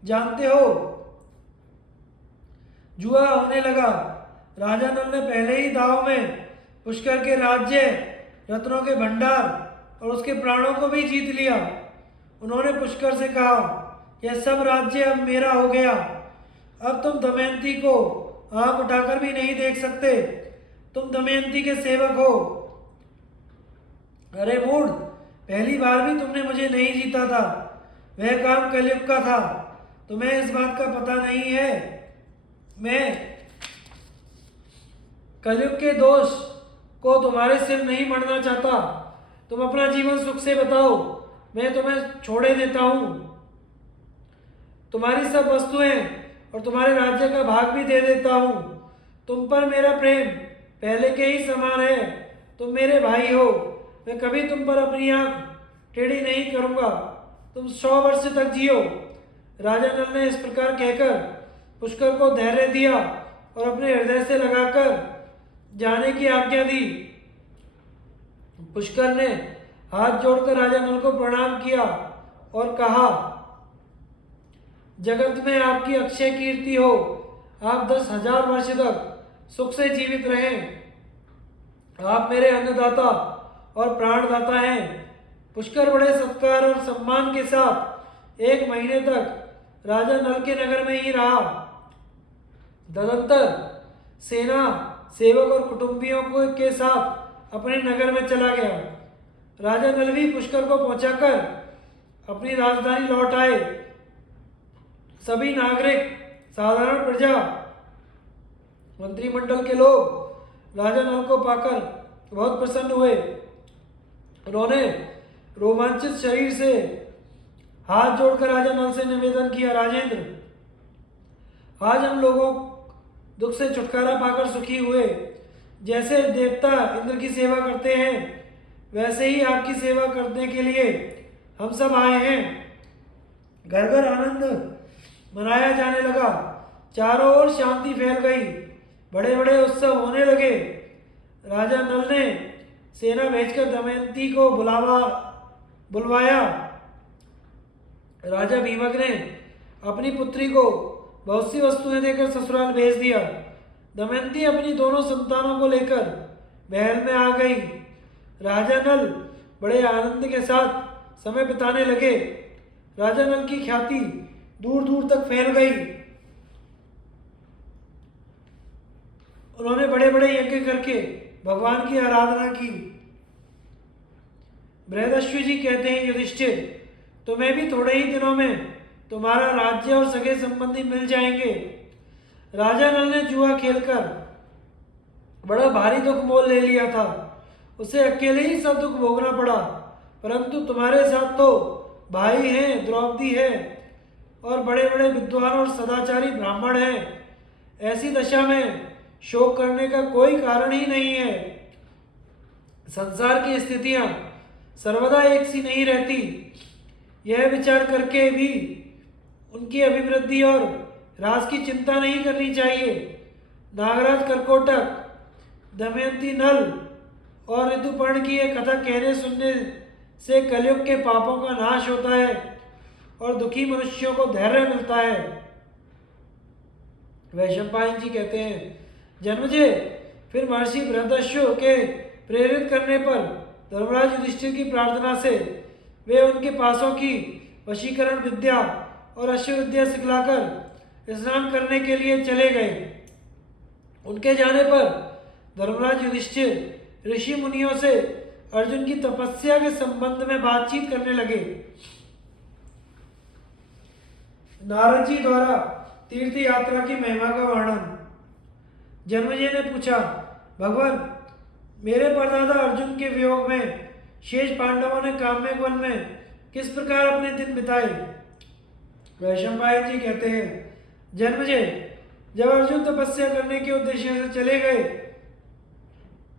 जानते हो? जुआ होने लगा। राजा नल ने पहले ही दाव में पुष्कर के राज्य, रत्नों के भंडार और उसके प्राणों को भी जीत लिया। उन्होंने पुष्कर से कहा, यह सब राज्य अब मेरा हो गया। अब तुम दमयंती को आंख उठाकर भी नहीं देख सकते। तुम दमयंती के सेवक हो। अरे मूढ़, पहली बार भी तुमने मुझे नहीं जीता था। वह काम कलयुग का था। तुम्हें इस बात का पता नहीं है। मैं कलयुग के दोष को तुम्हारे सिर नहीं मढ़ना चाहता। तुम अपना जीवन सुख से बताओ, मैं तुम्हें छोड़े देता हूं। तुम्हारी सब वस्तुएं और तुम्हारे राज्य का भाग भी दे देता हूं। तुम पर मेरा प्रेम पहले के ही समान है। तुम मेरे भाई हो। मैं कभी तुम पर अपनी आंख टेढ़ी नहीं करूंगा। तुम 100 वर्ष तक जियो। राजा नल ने इस प्रकार कहकर पुष्कर को धैर्य दिया और अपने हृदय से लगाकर जाने की आज्ञा दी। पुष्कर ने हाथ जोड़कर राजा नल को प्रणाम किया और कहा, जगत में आपकी अक्षय कीर्ति हो। आप 10,000 वर्ष तक सुख से जीवित रहें। आप मेरे अन्नदाता और प्राणदाता हैं। पुष्कर बड़े सत्कार और सम्मान के साथ 1 महीने तक राजा नल के नगर में ही रहा। तदंतर सेना, सेवक और कुटुंबियों के साथ अपने नगर में चला गया। राजा नल भी पुष्कर को पहुंचाकर अपनी राजधानी लौट आए। सभी नागरिक, साधारण प्रजा, मंत्रिमंडल के लोग राजा नल को पाकर बहुत प्रसन्न हुए। उन्होंने रोमांचित शरीर से हाथ जोड़कर राजा नल से निवेदन किया, राजेंद्र, आज हम लोगों दुख से छुटकारा पाकर सुखी हुए। जैसे देवता इंद्र की सेवा करते हैं, वैसे ही आपकी सेवा करने के लिए हम सब आए हैं। घर घर आनंद मनाया जाने लगा। चारों ओर शांति फैल गई। बड़े बड़े उत्सव होने लगे। राजा नल ने सेना भेजकर दमयंती को बुलवाया। राजा भीमक ने अपनी पुत्री को बहुत सी वस्तुएं देकर ससुराल भेज दिया। दमयंती अपनी दोनों संतानों को लेकर महल में आ गई। राजा नल बड़े आनंद के साथ समय बिताने लगे। राजा नल की ख्याति दूर दूर तक फैल गई। उन्होंने बड़े बड़े यज्ञ करके भगवान की आराधना की। बृहदश्व जी कहते हैं, युधिष्ठिर, तुम्हें भी थोड़े ही दिनों में तुम्हारा राज्य और सगे संबंधी मिल जाएंगे। राजा नल ने जुआ खेलकर बड़ा भारी दुख मोल ले लिया था। उसे अकेले ही सब दुख भोगना पड़ा, परंतु तुम्हारे साथ तो भाई हैं, द्रौपदी है और बड़े बड़े विद्वान और सदाचारी ब्राह्मण हैं। ऐसी दशा में शोक करने का कोई कारण ही नहीं है। संसार की स्थितियां सर्वदा एक सी नहीं रहती। यह विचार करके भी उनकी अभिवृद्धि और राज की चिंता नहीं करनी चाहिए। नागराज कर्कोटक, दमयंती नल और ऋतुपर्ण की यह कथा कहने सुनने से कलयुग के पापों का नाश होता है और दुखी मनुष्यों को धैर्य मिलता है। वैशंपायन जी कहते हैं, जन्मजय, फिर महर्षि बृहदस्यु के प्रेरित करने पर धर्मराज युधिष्ठिर की प्रार्थना से वे उनके पासों की वशीकरण विद्या और अश्व विद्या सिखलाकर स्नान करने के लिए चले गए। उनके जाने पर धर्मराज युधिष्ठिर ऋषि मुनियों से अर्जुन की तपस्या के संबंध में बातचीत करने लगे। नारद जी द्वारा तीर्थ यात्रा की महिमा का वर्णन। जन्मजय ने पूछा, भगवान, मेरे परदादा अर्जुन के वियोग में शेष पांडवों ने काम्य वन में किस प्रकार अपने दिन बिताए? वैशंपायन जी कहते हैं, जन्मजय, जब अर्जुन तपस्या करने के उद्देश्य से चले गए,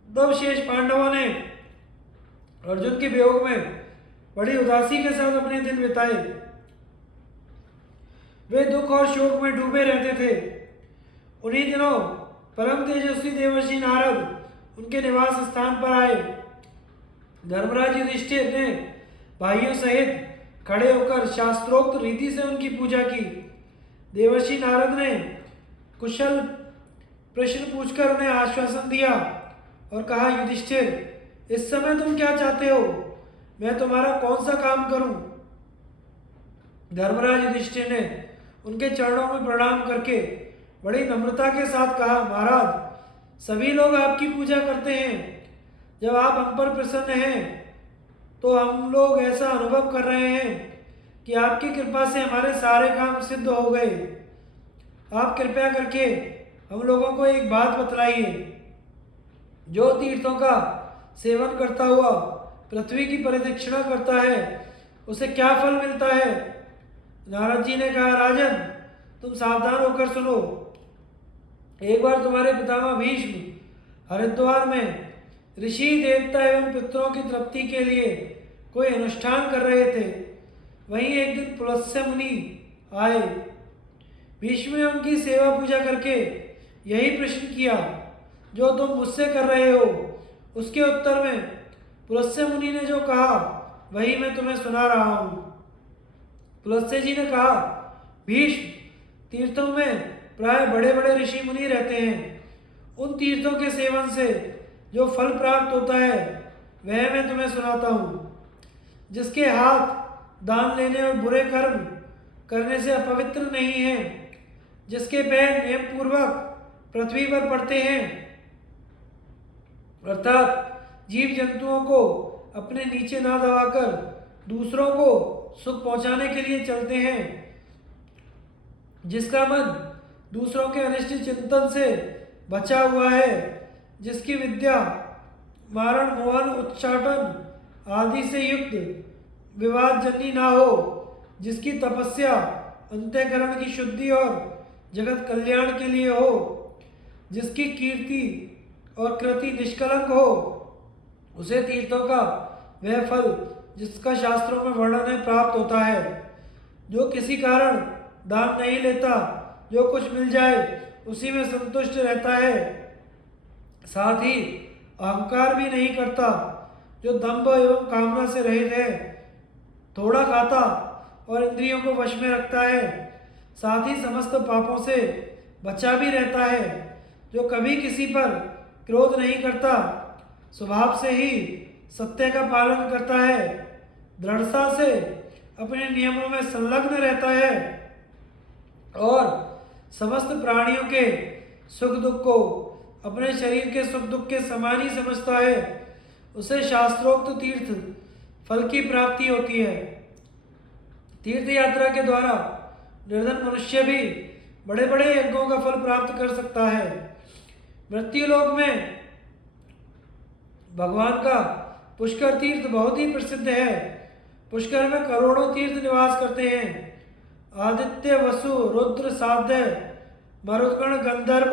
तब शेष पांडवों ने अर्जुन के वियोग में बड़ी उदासी के साथ अपने दिन बिताए। वे दुख और शोक में डूबे रहते थे। उन्हीं दिनों परम तेजस्वी देवर्षि नारद उनके निवास स्थान पर आए। धर्मराज युधिष्ठिर ने भाइयों सहित खड़े होकर शास्त्रोक्त रीति से उनकी पूजा की। देवर्षि नारद ने कुशल प्रश्न पूछकर उन्हें आश्वासन दिया और कहा, युधिष्ठिर, इस समय तुम क्या चाहते हो? मैं तुम्हारा कौन सा काम करूं? धर्मराज युधिष्ठिर ने उनके चरणों में प्रणाम करके बड़ी नम्रता के साथ कहा, महाराज, सभी लोग आपकी पूजा करते हैं। जब आप हम पर प्रसन्न हैं तो हम लोग ऐसा अनुभव कर रहे हैं कि आपकी कृपा से हमारे सारे काम सिद्ध हो गए। आप कृपया करके हम लोगों को एक बात बतलाइए। जो तीर्थों का सेवन करता हुआ पृथ्वी की परिदक्षिणा करता है, उसे क्या फल मिलता है? नारद जी ने कहा, राजन, तुम सावधान होकर सुनो। एक बार तुम्हारे पितामह भीष्म हरिद्वार में ऋषि, देवता एवं पितरों की तृप्ति के लिए कोई अनुष्ठान कर रहे थे। वहीं एक दिन पुलस्त्य मुनि आए। भीष्म ने उनकी सेवा पूजा करके यही प्रश्न किया जो तुम मुझसे कर रहे हो। उसके उत्तर में पुलस्त्य मुनि ने जो कहा वही मैं तुम्हें सुना रहा हूँ। पुलस्त्य जी ने कहा, भीष्म, तीर्थों में प्राय बड़े बड़े ऋषि मुनि रहते हैं। उन तीर्थों के सेवन से जो फल प्राप्त होता है वह मैं तुम्हें सुनाता हूँ। जिसके हाथ दान लेने और बुरे कर्म करने से अपवित्र नहीं है, जिसके पैर नियम पूर्वक पृथ्वी पर पड़ते हैं, अर्थात जीव जंतुओं को अपने नीचे ना दबाकर दूसरों को सुख पहुंचाने के लिए चलते हैं, जिसका मन दूसरों के अनिष्ट चिंतन से बचा हुआ है, जिसकी विद्या मारण मोहन उच्चाटन आदि से युक्त विवाद जन्य ना हो, जिसकी तपस्या अंतःकरण की शुद्धि और जगत कल्याण के लिए हो, जिसकी कीर्ति और कृति निष्कलंक हो, उसे तीर्थों का वह फल जिसका शास्त्रों में वर्णन है प्राप्त होता है। जो किसी कारण दाम नहीं लेता, जो कुछ मिल जाए उसी में संतुष्ट रहता है, साथ ही अहंकार भी नहीं करता, जो दंभ एवं कामना से रहित है, थोड़ा खाता और इंद्रियों को वश में रखता है, साथ ही समस्त पापों से बचा भी रहता है, जो कभी किसी पर क्रोध नहीं करता, स्वभाव से ही सत्य का पालन करता है, दृढ़ता से अपने नियमों में संलग्न रहता है और समस्त प्राणियों के सुख दुख को अपने शरीर के सुख दुख के समान ही समझता है, उसे शास्त्रोक्त तीर्थ फल की प्राप्ति होती है। तीर्थ यात्रा के द्वारा निर्धन मनुष्य भी बड़े बड़े यज्ञों का फल प्राप्त कर सकता है। मृत्यु लोक में भगवान का पुष्कर तीर्थ बहुत ही प्रसिद्ध है। पुष्कर में करोड़ों तीर्थ निवास करते हैं। आदित्य, वसु, रुद्र, साध्य, मरुत्कण, गंधर्व,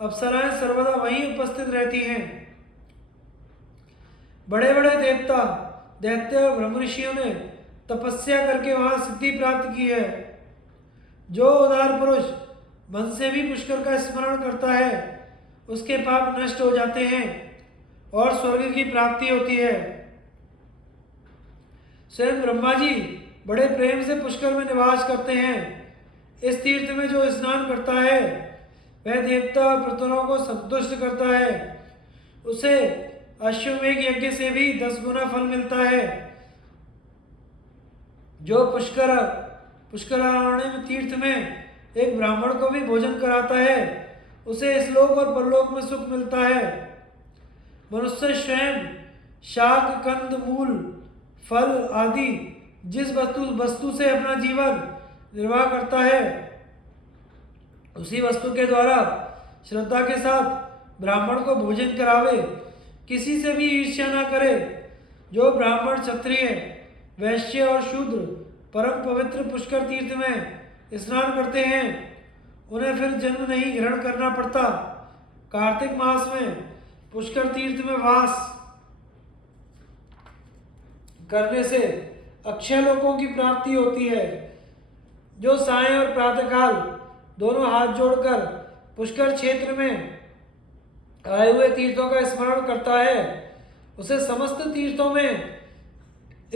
अप्सराएं सर्वदा वहीं उपस्थित रहती हैं। बड़े बड़े देवता, दैत्य और ब्रह्म ऋषियों ने तपस्या करके वहां सिद्धि प्राप्त की है। जो उदार पुरुष मन से भी पुष्कर का स्मरण करता है, उसके पाप नष्ट हो जाते हैं और स्वर्ग की प्राप्ति होती है। स्वयं ब्रह्मा जी बड़े प्रेम से पुष्कर में निवास करते हैं। इस तीर्थ में जो स्नान करता है वह देवता और पितरों को संतुष्ट करता है। उसे अश्वमेघ यज्ञ से भी 10 गुना फल मिलता है। जो पुष्करारण्य तीर्थ में एक ब्राह्मण को भी भोजन कराता है, उसे इस लोक और परलोक में सुख मिलता है। मनुष्य स्वयं शाक, कंद, मूल, फल आदि जिस वस्तु से अपना जीवन निर्वाह करता है, उसी वस्तु के द्वारा श्रद्धा के साथ ब्राह्मण को भोजन करावे। किसी से भी ईर्ष्या ना करे। जो ब्राह्मण, क्षत्रिय, वैश्य और शूद्र परम पवित्र पुष्कर तीर्थ में स्नान करते हैं, उन्हें फिर जन्म नहीं ग्रहण करना पड़ता। कार्तिक मास में पुष्कर तीर्थ में वास करने से अक्षय लोकों की प्राप्ति होती है। जो सायं और प्रातःकाल दोनों हाथ जोड़कर पुष्कर क्षेत्र में आए हुए तीर्थों का स्मरण करता है, उसे समस्त तीर्थों में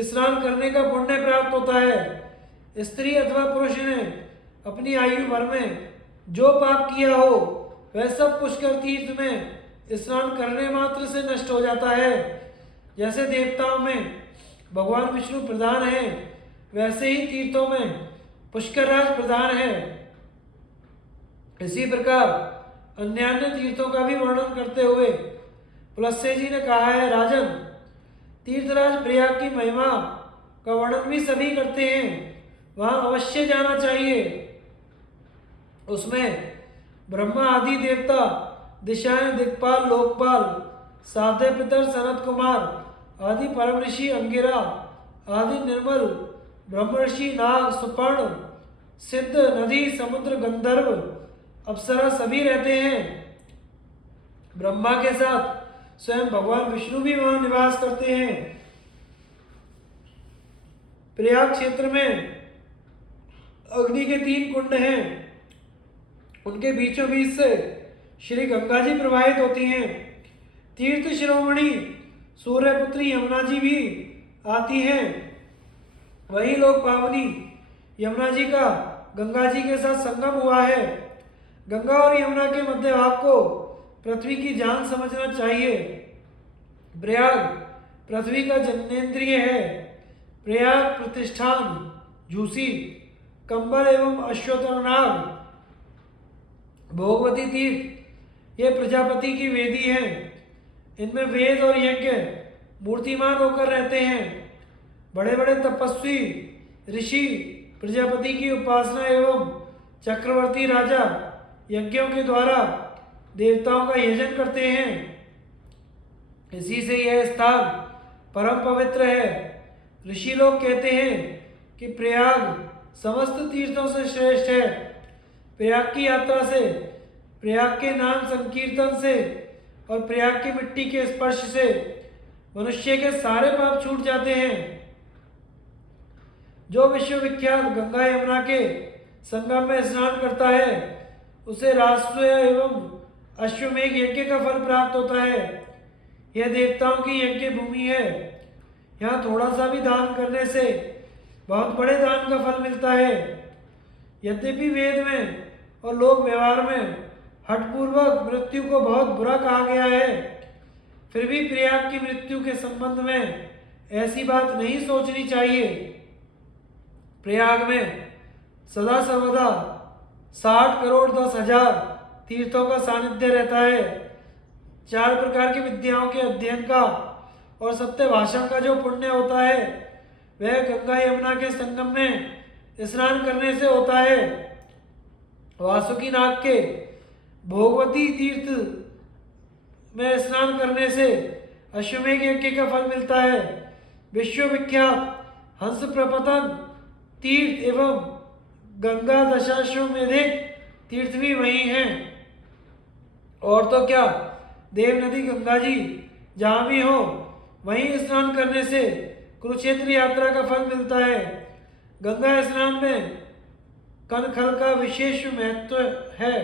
स्नान करने का पुण्य प्राप्त होता है। स्त्री अथवा पुरुष ने अपनी आयु भर में जो पाप किया हो, वह सब पुष्कर तीर्थ में स्नान करने मात्र से नष्ट हो जाता है। जैसे देवताओं में भगवान विष्णु प्रधान है, वैसे ही तीर्थों में पुष्कर राज प्रधान है। इसी प्रकार अन्य तीर्थों का भी वर्णन करते हुए पुलस्त्य जी ने कहा है, राजन, तीर्थराज प्रयाग की महिमा का वर्णन भी सभी करते हैं, वहां अवश्य जाना चाहिए। उसमें ब्रह्मा आदि देवता, दिशाएं, दिक्पाल, लोकपाल, साध्य पितर, सनत कुमार आदि परम ऋषि, अंगिरा आदि निर्मल ब्रह्म ऋषि, नाग, सुपर्ण, सिद्ध, नदी, समुद्र, गंधर्व, अप्सरा सभी रहते हैं। ब्रह्मा के साथ स्वयं भगवान विष्णु भी वहां निवास करते हैं। प्रयाग क्षेत्र में अग्नि के 3 कुंड हैं। उनके बीचों बीच से श्री गंगा जी प्रवाहित होती हैं। तीर्थ शिरोमणि सूर्यपुत्री यमुना जी भी आती हैं। वही लोक पावनी यमुना जी का गंगा जी के साथ संगम हुआ है। गंगा और यमुना के मध्य भाग को पृथ्वी की जान समझना चाहिए। प्रयाग पृथ्वी का जनेंद्रिय है। प्रयाग प्रतिष्ठान, झूसी, कंबल एवं अश्वतरनाग, भोगवती तीर्थ ये प्रजापति की वेदी हैं। इनमें वेद और यज्ञ मूर्तिमान होकर रहते हैं। बड़े बड़े तपस्वी ऋषि प्रजापति की उपासना एवं चक्रवर्ती राजा यज्ञों के द्वारा देवताओं का यजन करते हैं। इसी से यह स्थान परम पवित्र है। ऋषि लोग कहते हैं कि प्रयाग समस्त तीर्थों से श्रेष्ठ है। प्रयाग की यात्रा से, प्रयाग के नाम संकीर्तन से और प्रयाग की मिट्टी के स्पर्श से मनुष्य के सारे पाप छूट जाते हैं। जो विश्वविख्यात गंगा यमुना के संगम में स्नान करता है उसे राष्ट्र एवं अश्वमेघ यज्ञ का फल प्राप्त होता है। यह देवताओं की यज्ञ भूमि है। यहाँ थोड़ा सा भी दान करने से बहुत बड़े दान का फल मिलता है। यद्यपि वेद में और लोक व्यवहार में हठपूर्वक मृत्यु को बहुत बुरा कहा गया है, फिर भी प्रयाग की मृत्यु के संबंध में ऐसी बात नहीं सोचनी चाहिए। प्रयाग में सदा सर्वदा 60 करोड़ 10 हजार तीर्थों का सानिध्य रहता है। 4 प्रकार की विद्याओं के अध्ययन का और सत्य भाषण का जो पुण्य होता है वह गंगा यमुना के संगम में स्नान करने से होता है। वासुकी नाग के भोगवती तीर्थ में स्नान करने से अश्वमेघ यज्ञ का फल मिलता है। विश्वविख्यात हंस प्रपतन तीर्थ एवं गंगा दशाश्वमेधिक तीर्थ भी वही हैं। और तो क्या, देव नदी गंगा जी जहाँ भी हो वहीं स्नान करने से कुरुक्षेत्र यात्रा का फल मिलता है। गंगा स्नान में कनखल का विशेष महत्व है।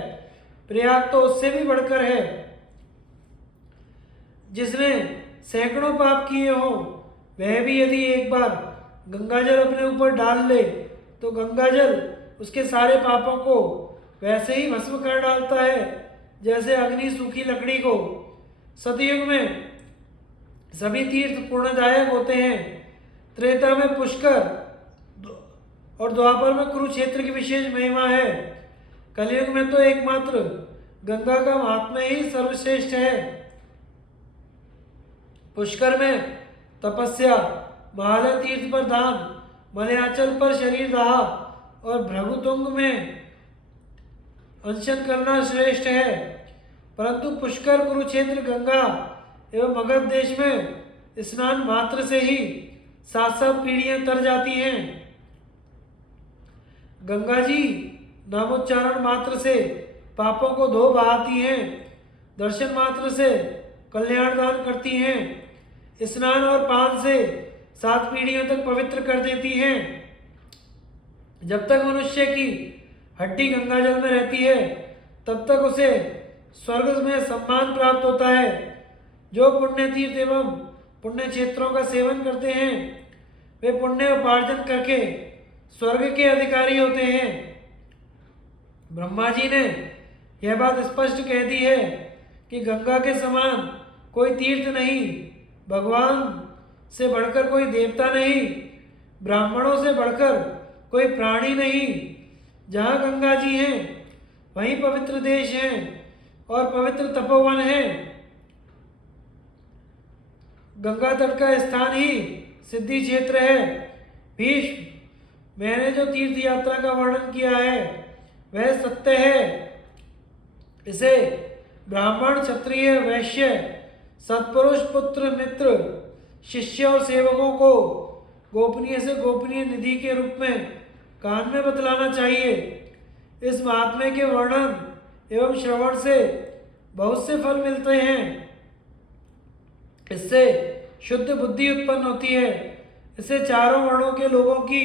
प्रयाग तो उससे भी बढ़कर है। जिसने सैकड़ों पाप किए हो वह भी यदि एक बार गंगाजल अपने ऊपर डाल ले तो गंगाजल उसके सारे पापों को वैसे ही भस्म कर डालता है जैसे अग्नि सूखी लकड़ी को। सतयुग में सभी तीर्थ पुण्यदायक होते हैं। त्रेता में पुष्कर और द्वापर में कुरुक्षेत्र की विशेष महिमा है। कलयुग में तो एकमात्र गंगा का महात्म्य ही सर्वश्रेष्ठ है। पुष्कर में तपस्या, महालय तीर्थ पर दान, मलयाचल पर शरीर दाह और भृगुतुंग में अनशन करना श्रेष्ठ है। परंतु पुष्कर, कुरुक्षेत्र, गंगा एवं मगध देश में स्नान मात्र से ही 7-7 पीढ़ियां तर जाती हैं। गंगा जी नामोच्चारण मात्र से पापों को धो बहाती हैं। दर्शन मात्र से कल्याण दान करती हैं। स्नान और पान से 7 पीढ़ियों तक पवित्र कर देती हैं। जब तक मनुष्य की हड्डी गंगाजल में रहती है तब तक उसे स्वर्ग में सम्मान प्राप्त होता है। जो पुण्य तीर्थ एवं पुण्य क्षेत्रों का सेवन करते हैं वे पुण्य उपार्जन करके स्वर्ग के अधिकारी होते हैं। ब्रह्मा जी ने यह बात स्पष्ट कह दी है कि गंगा के समान कोई तीर्थ नहीं, भगवान से बढ़कर कोई देवता नहीं, ब्राह्मणों से बढ़कर कोई प्राणी नहीं। जहाँ गंगा जी हैं वहीं पवित्र देश हैं और पवित्र तपोवन है। गंगा तट का स्थान ही सिद्धि क्षेत्र है। भीष्म, मैंने जो तीर्थ यात्रा का वर्णन किया है वह सत्य है। इसे ब्राह्मण, क्षत्रिय, वैश्य, सत्पुरुष, पुत्र, मित्र, शिष्य और सेवकों को गोपनीय से गोपनीय निधि के रूप में कान में बतलाना चाहिए। इस महात्म्य के वर्णन एवं श्रवण से बहुत से फल मिलते हैं। इससे शुद्ध बुद्धि उत्पन्न होती है। इससे चारों वर्णों के लोगों की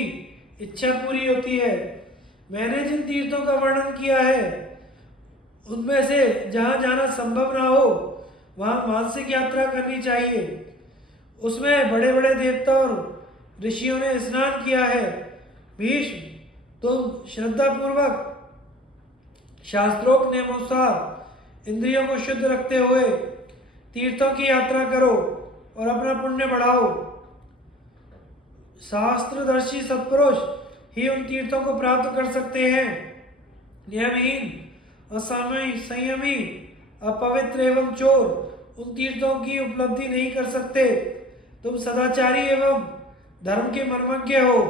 इच्छा पूरी होती है। मैंने जिन तीर्थों का वर्णन किया है उनमें से जहाँ जाना संभव ना हो वहाँ मानसिक यात्रा करनी चाहिए। उसमें बड़े बड़े देवता और ऋषियों ने स्नान किया है। भीष्म, तुम श्रद्धापूर्वक शास्त्रोक्त नियमानुसार इंद्रियों को शुद्ध रखते हुए तीर्थों की यात्रा करो और अपना पुण्य बढ़ाओ। शास्त्रदर्शी सत्पुरुष ही उन तीर्थों को प्राप्त कर सकते हैं। नियमहीन, संयमी, अपवित्र एवं चोर उन तीर्थों की उपलब्धि नहीं कर सकते। तुम सदाचारी एवं धर्म के मर्मज्ञ हो।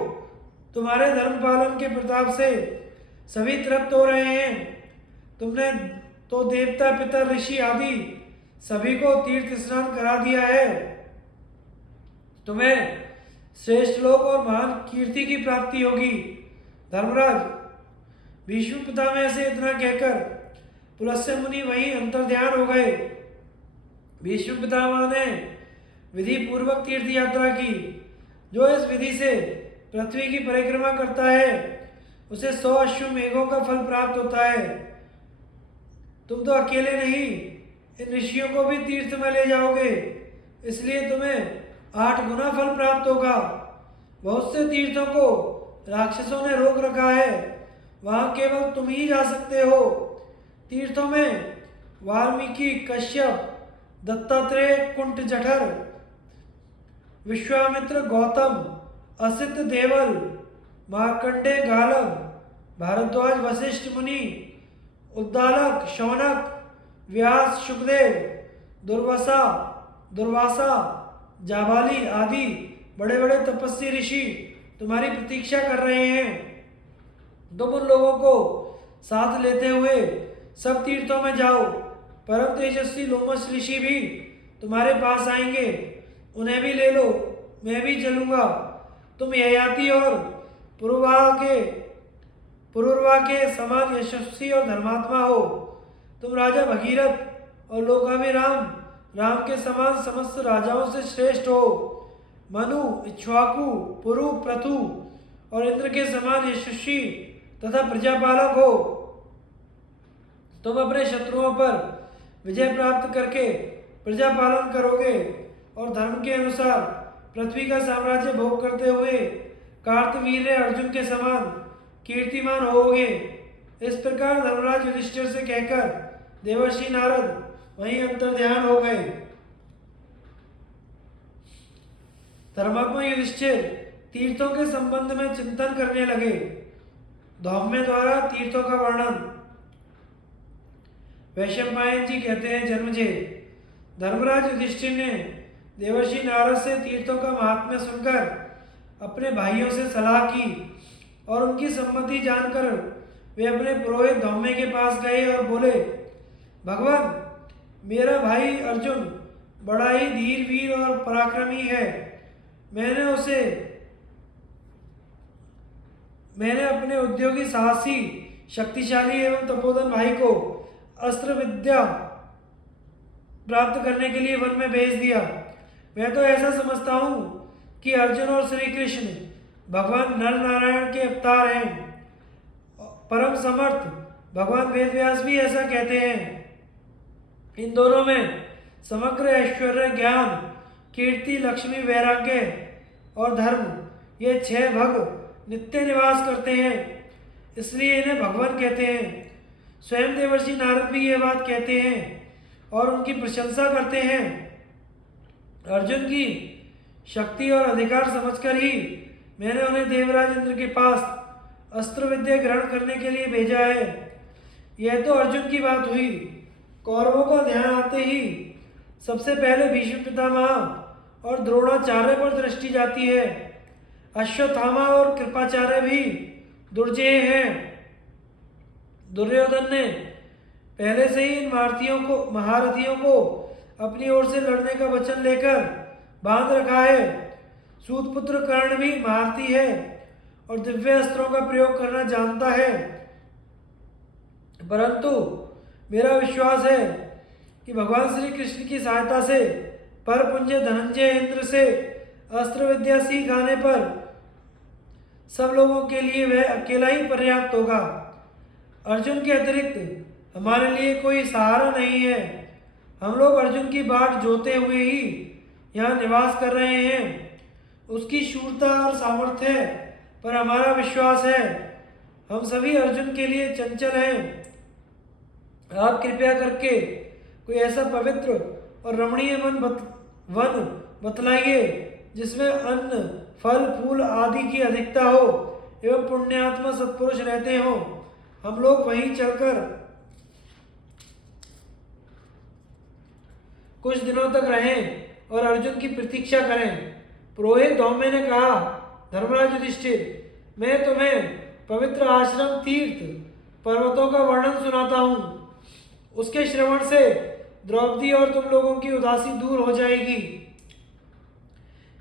तुम्हारे धर्म पालन के प्रताप से सभी तृप्त हो रहे हैं। तुमने तो देवता, पितर, ऋषि आदि सभी को तीर्थ स्नान करा दिया है। तुम्हें श्रेष्ठ लोक और महान कीर्ति की प्राप्ति होगी। धर्मराज, भीष्म पितामह से इतना कहकर पुलस्त्य मुनि वहीं अंतर्ध्यान हो गए। भीष्म पितामह ने विधि पूर्वक तीर्थ यात्रा की। जो इस विधि से पृथ्वी की परिक्रमा करता है उसे 100 अश्वमेघों का फल प्राप्त होता है। तुम तो अकेले नहीं, इन ऋषियों को भी तीर्थ में ले जाओगे, इसलिए तुम्हें 8 गुना फल प्राप्त होगा। बहुत से तीर्थों को राक्षसों ने रोक रखा है, वहां केवल तुम ही जा सकते हो। तीर्थों में वाल्मीकि, कश्यप, दत्तात्रेय, कुंट जठर, विश्वामित्र, गौतम, असित, देवल, मार्कंडे, गालव, भारद्वाज, वशिष्ठ मुनि, उद्दालक, शौनक, व्यास, शुकदेव, दुर्वासा, जाबाली आदि बड़े बड़े तपस्वी ऋषि तुम्हारी प्रतीक्षा कर रहे हैं। तुम उन लोगों को साथ लेते हुए सब तीर्थों में जाओ। परम तेजस्वी लोमस ऋषि भी तुम्हारे पास आएंगे, उन्हें भी ले लो, मैं भी चलूंगा। तुम ययाति और पुरुरवा के समान यशस्वी और धर्मात्मा हो। तुम राजा भगीरथ और लोकाभिराम राम के समान समस्त राजाओं से श्रेष्ठ हो। मनु, इक्ष्वाकु, पुरु, प्रथु और इंद्र के समान यशस्वी तथा प्रजापालक हो। तुम अपने शत्रुओं पर विजय प्राप्त करके प्रजा पालन करोगे और धर्म के अनुसार पृथ्वी का साम्राज्य भोग करते हुए कार्तवीर्य अर्जुन के समान कीर्तिमान होगे। इस प्रकार धर्मराज युधिष्ठिर से कहकर देवर्षि नारद वहीं अंतर्ध्यान हो गए। धर्मात्मा युधिष्ठिर तीर्थों के संबंध में चिंतन करने लगे। धौम्य द्वारा तीर्थों का वर्णन। वैशंपायन जी कहते हैं, जन्मजय, धर्मराज युधिष्ठिर ने देवर्षि नारद से तीर्थों का महात्म्य सुनकर अपने भाइयों से सलाह की और उनकी सम्मति जानकर वे अपने पुरोहित धौम्य के पास गए और बोले, भगवान, मेरा भाई अर्जुन बड़ा ही धीर, वीर और पराक्रमी है। मैंने अपने उद्योगी, साहसी, शक्तिशाली एवं तपोधन भाई को अस्त्र विद्या प्राप्त करने के लिए वन में भेज दिया। मैं तो ऐसा समझता हूँ कि अर्जुन और श्री कृष्ण भगवान नर नारायण के अवतार हैं। परम समर्थ भगवान वेदव्यास भी ऐसा कहते हैं। इन दोनों में समग्र ऐश्वर्य, ज्ञान, कीर्ति, लक्ष्मी, वैराग्य और धर्म, ये 6 भग नित्य निवास करते हैं, इसलिए इन्हें भगवान कहते हैं। स्वयं देवर्षि नारद भी ये बात कहते हैं और उनकी प्रशंसा करते हैं। अर्जुन की शक्ति और अधिकार समझकर ही मैंने उन्हें देवराज इंद्र के पास अस्त्र विद्या ग्रहण करने के लिए भेजा है। यह तो अर्जुन की बात हुई। कौरवों का ध्यान आते ही सबसे पहले भीष्म पितामह और द्रोणाचार्य पर दृष्टि जाती है। अश्वत्थामा और कृपाचार्य भी दुर्जेय हैं। दुर्योधन ने पहले से ही इन महारथियों को अपनी ओर से लड़ने का वचन लेकर बांध रखा है। सूतपुत्र कर्ण भी महारथी है और दिव्य अस्त्रों का प्रयोग करना जानता है। परंतु मेरा विश्वास है कि भगवान श्री कृष्ण की सहायता से परपुंज धनंजय इंद्र से अस्त्र विद्या सीख आने पर सब लोगों के लिए वह अकेला ही पर्याप्त होगा। अर्जुन के अतिरिक्त हमारे लिए कोई सहारा नहीं है। हम लोग अर्जुन की बाट जोते हुए ही यहाँ निवास कर रहे हैं। उसकी शूरता और सामर्थ्य पर हमारा विश्वास है। हम सभी अर्जुन के लिए चंचल हैं। आप कृपया करके कोई ऐसा पवित्र और रमणीय वन बतलाइए जिसमें अन्न, फल, फूल आदि की अधिकता हो एवं पुण्यात्मा सत्पुरुष रहते हों। हम लोग वहीं चलकर कुछ दिनों तक रहें और अर्जुन की प्रतीक्षा करें। पुरोहित धौम्य ने कहा, धर्मराज युधिष्ठिर, मैं तुम्हें पवित्र आश्रम, तीर्थ, पर्वतों का वर्णन सुनाता हूँ। उसके श्रवण से द्रौपदी और तुम लोगों की उदासी दूर हो जाएगी।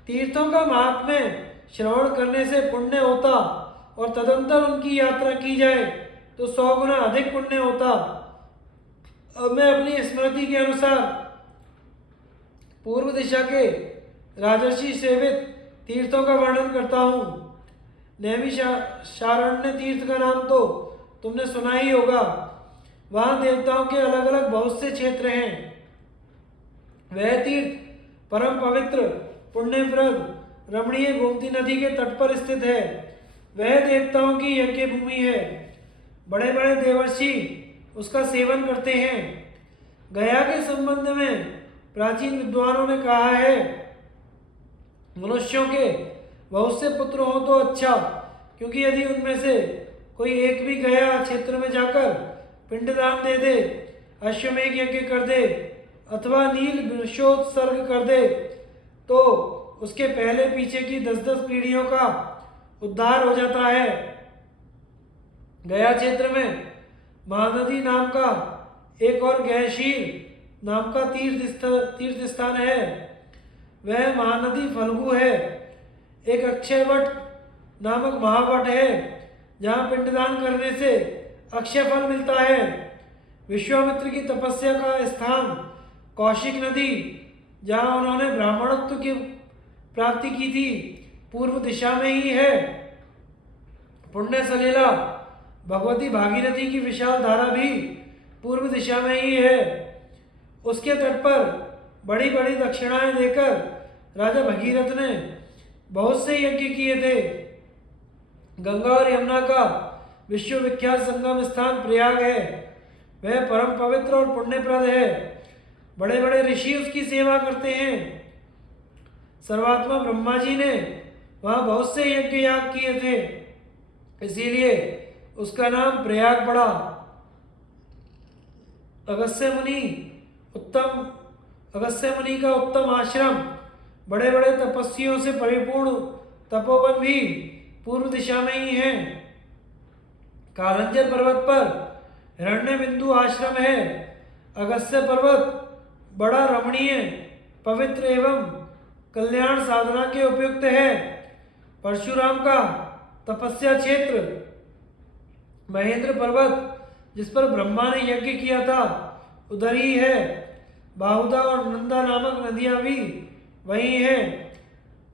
तीर्थों का महात्म्य श्रवण करने से पुण्य होता और तदंतर उनकी यात्रा की जाए तो 100 गुना अधिक पुण्य होता। अब मैं अपनी स्मृति के अनुसार पूर्व दिशा के राजर्षि सेवित तीर्थों का वर्णन करता हूँ। नैमिषारण्य तीर्थ का नाम तो तुमने सुना ही होगा। वहाँ देवताओं के अलग अलग बहुत से क्षेत्र हैं। वह तीर्थ परम पवित्र, पुण्यप्रद, रमणीय गोमती नदी के तट पर स्थित है। वह देवताओं की यज्ञ भूमि है। बड़े बड़े देवर्षि उसका सेवन करते हैं। गया के संबंध में प्राचीन विद्वानों ने कहा है, मनुष्यों के बहुत से पुत्र हो तो अच्छा, क्योंकि यदि उनमें से कोई एक भी गया क्षेत्र में जाकर पिंडदान दे दे, अश्वमेघ यज्ञ कर दे अथवा नील वृषोत्सर्ग कर दे तो उसके पहले पीछे की 10-10 पीढ़ियों का उद्धार हो जाता है। गया क्षेत्र में महानदी नाम का एक और गयशील नाम का तीर्थ स्थान है। वह महानदी फल्गु है। एक अक्षयवट नामक महावट है जहाँ पिंडदान करने से अक्षय फल मिलता है। विश्वामित्र की तपस्या का स्थान कौशिक नदी, जहाँ उन्होंने ब्राह्मणत्व की प्राप्ति की थी, पूर्व दिशा में ही है। पुण्य सलीला भगवती भागीरथी की विशाल धारा भी पूर्व दिशा में ही है। उसके तट पर बड़ी बड़ी दक्षिणाएं देकर राजा भगीरथ ने बहुत से यज्ञ किए थे। गंगा और यमुना का विश्वविख्यात संगम स्थान प्रयाग है। वह परम पवित्र और पुण्यप्रद है। बड़े बड़े ऋषि उसकी सेवा करते हैं। सर्वात्मा ब्रह्मा जी ने वहाँ बहुत से यज्ञ याग किए थे, इसीलिए उसका नाम प्रयाग पड़ा। अगस्त्य मुनि का उत्तम आश्रम, बड़े बड़े तपस्वियों से परिपूर्ण तपोवन भी पूर्व दिशा में ही है। कालंजर पर्वत पर हिरण्यबिंदु आश्रम है। अगस्त्य पर्वत बड़ा रमणीय, पवित्र एवं कल्याण साधना के उपयुक्त है। परशुराम का तपस्या क्षेत्र महेंद्र पर्वत, जिस पर ब्रह्मा ने यज्ञ किया था, उधर ही है। बाहुदा और नंदा नामक नदियां भी वहीं हैं।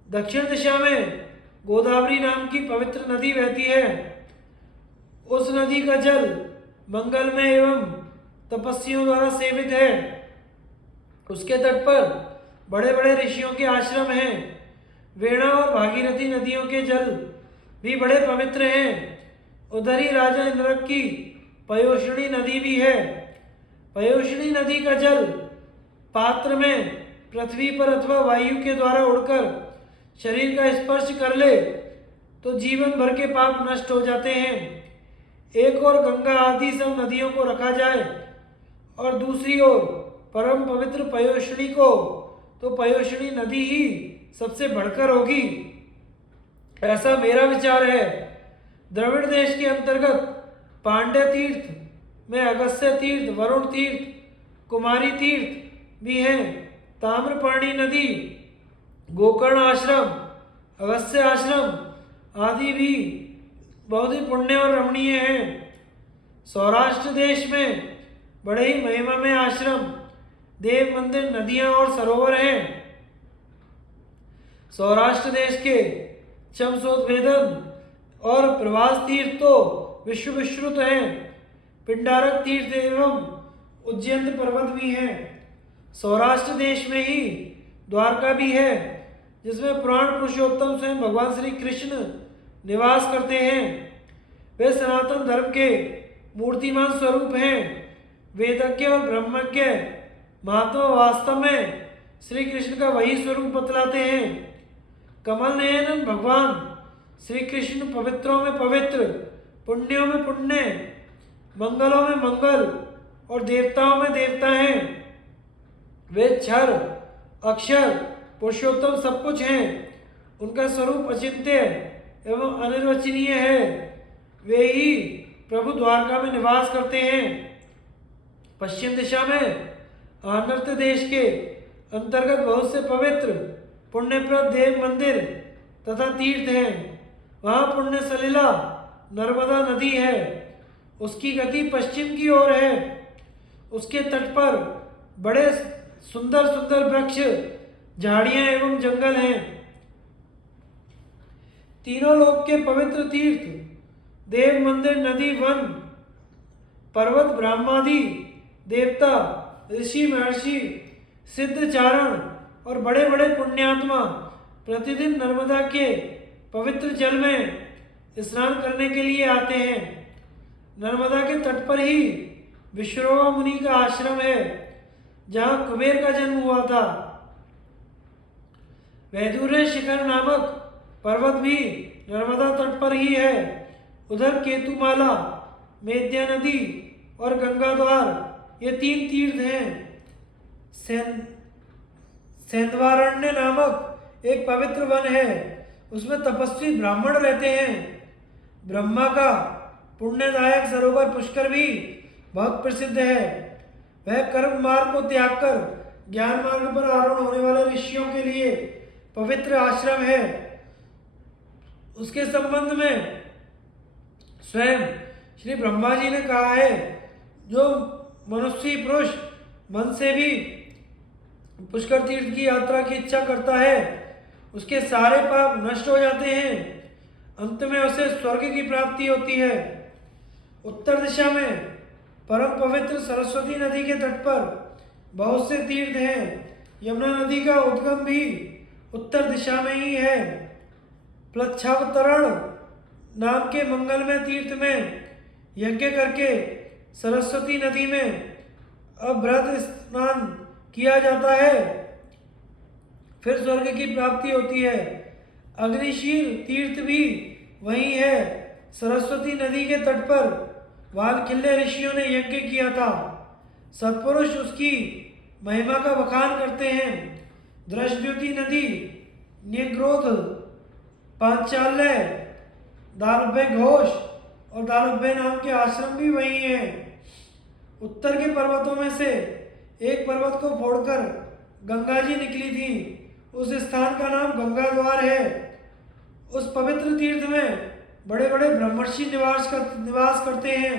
दक्षिण दिशा में गोदावरी नाम की पवित्र नदी बहती है। उस नदी का जल मंगलमय एवं तपस्वियों द्वारा सेवित है। उसके तट पर बड़े बड़े ऋषियों के आश्रम हैं। वेणा और भागीरथी नदियों के जल भी बड़े पवित्र हैं। उधर ही राजा इंद्रक की पयोष्णी नदी भी है। पयोष्णी नदी का जल पात्र में पृथ्वी पर अथवा वायु के द्वारा उड़कर शरीर का स्पर्श कर ले तो जीवन भर के पाप नष्ट हो जाते हैं। एक और गंगा आदि सब नदियों को रखा जाए और दूसरी ओर परम पवित्र पयोष्णी को, तो पयोष्णी नदी ही सबसे बढ़कर होगी, ऐसा मेरा विचार है। द्रविड़ देश के अंतर्गत पांड्य तीर्थ में अगस्त्य तीर्थ, वरुण तीर्थ, कुमारी तीर्थ भी हैं। ताम्रपर्णी नदी, गोकर्ण आश्रम, अगस्त्य आश्रम आदि भी बहुत ही पुण्य और रमणीय हैं। सौराष्ट्र देश में बड़े ही महिमामय आश्रम, देव मंदिर, नदियां और सरोवर हैं। सौराष्ट्र देश के चमसोद्भेदन और प्रवास तीर्थ तो विश्व विश्रुत हैं। पिंडारक तीर्थ एवं उज्जैन पर्वत भी हैं। सौराष्ट्र देश में ही द्वारका भी है, जिसमें पुराण पुरुषोत्तम स्वयं भगवान श्री कृष्ण निवास करते हैं। वे सनातन धर्म के मूर्तिमान स्वरूप हैं। वेदज्ञ और ब्रह्मज्ञ महात्मा वास्तव में श्री कृष्ण का वही स्वरूप बतलाते हैं। कमल नयन भगवान श्री कृष्ण पवित्रों में पवित्र, पुण्यों में पुण्य, मंगलों में मंगल और देवताओं में देवता हैं। वे क्षर, अक्षर, पुरुषोत्तम सब कुछ हैं। उनका स्वरूप अचिंत्य एवं अनिर्वचनीय है। वे ही प्रभु द्वारका में निवास करते हैं। पश्चिम दिशा में आनर्त देश के अंतर्गत बहुत से पवित्र पुण्यप्रद देव मंदिर तथा तीर्थ हैं। वहाँ पुण्य सलिला नर्मदा नदी है, उसकी गति पश्चिम की ओर है। उसके तट पर बड़े सुंदर सुंदर वृक्ष, झाड़ियाँ एवं जंगल हैं। तीनों लोक के पवित्र तीर्थ, देव मंदिर, नदी, वन, पर्वत, ब्रह्मादि देवता, ऋषि, महर्षि, सिद्ध, चारण और बड़े बड़े पुण्यात्मा प्रतिदिन नर्मदा के पवित्र जल में स्नान करने के लिए आते हैं। नर्मदा के तट पर ही विश्रवा मुनि का आश्रम है, जहाँ कुबेर का जन्म हुआ था। वैदुर्य शिखर नामक पर्वत भी नर्मदा तट पर ही है। उधर केतुमाला, मेद्या नदी और गंगा द्वार, ये 3 तीर्थ हैं। सेंधवारण्य नामक एक पवित्र वन है, उसमें तपस्वी ब्राह्मण रहते हैं। ब्रह्मा का पुण्यदायक सरोवर पुष्कर भी बहुत प्रसिद्ध है। वह कर्म मार्ग को त्याग कर ज्ञान मार्ग पर आरूढ़ होने वाले ऋषियों के लिए पवित्र आश्रम है। उसके संबंध में स्वयं श्री ब्रह्मा जी ने कहा है, जो मनुष्य पुरुष मन से भी पुष्कर तीर्थ की यात्रा की इच्छा करता है, उसके सारे पाप नष्ट हो जाते हैं। अंत में उसे स्वर्ग की प्राप्ति होती है। उत्तर दिशा में परम पवित्र सरस्वती नदी के तट पर बहुत से तीर्थ हैं। यमुना नदी का उद्गम भी उत्तर दिशा में ही है। प्लच्छावतरण नाम के मंगलमय तीर्थ में यज्ञ करके सरस्वती नदी में अभ्रत स्नान किया जाता है, फिर स्वर्ग की प्राप्ति होती है। अग्निशील तीर्थ भी वही है। सरस्वती नदी के तट पर वानखिल्य ऋषियों ने यज्ञ किया था। सत्पुरुष उसकी महिमा का बखान करते हैं। दृष्टद्युति नदी, निग्रोध, पांचाल्य, दालभ्य घोष और दालभ्य नाम के आश्रम भी वही हैं। उत्तर के पर्वतों में से एक पर्वत को फोड़कर गंगा जी निकली थी। उस स्थान का नाम गंगा द्वार है। उस पवित्र तीर्थ में बड़े बड़े ब्रह्मर्षि निवास करते हैं।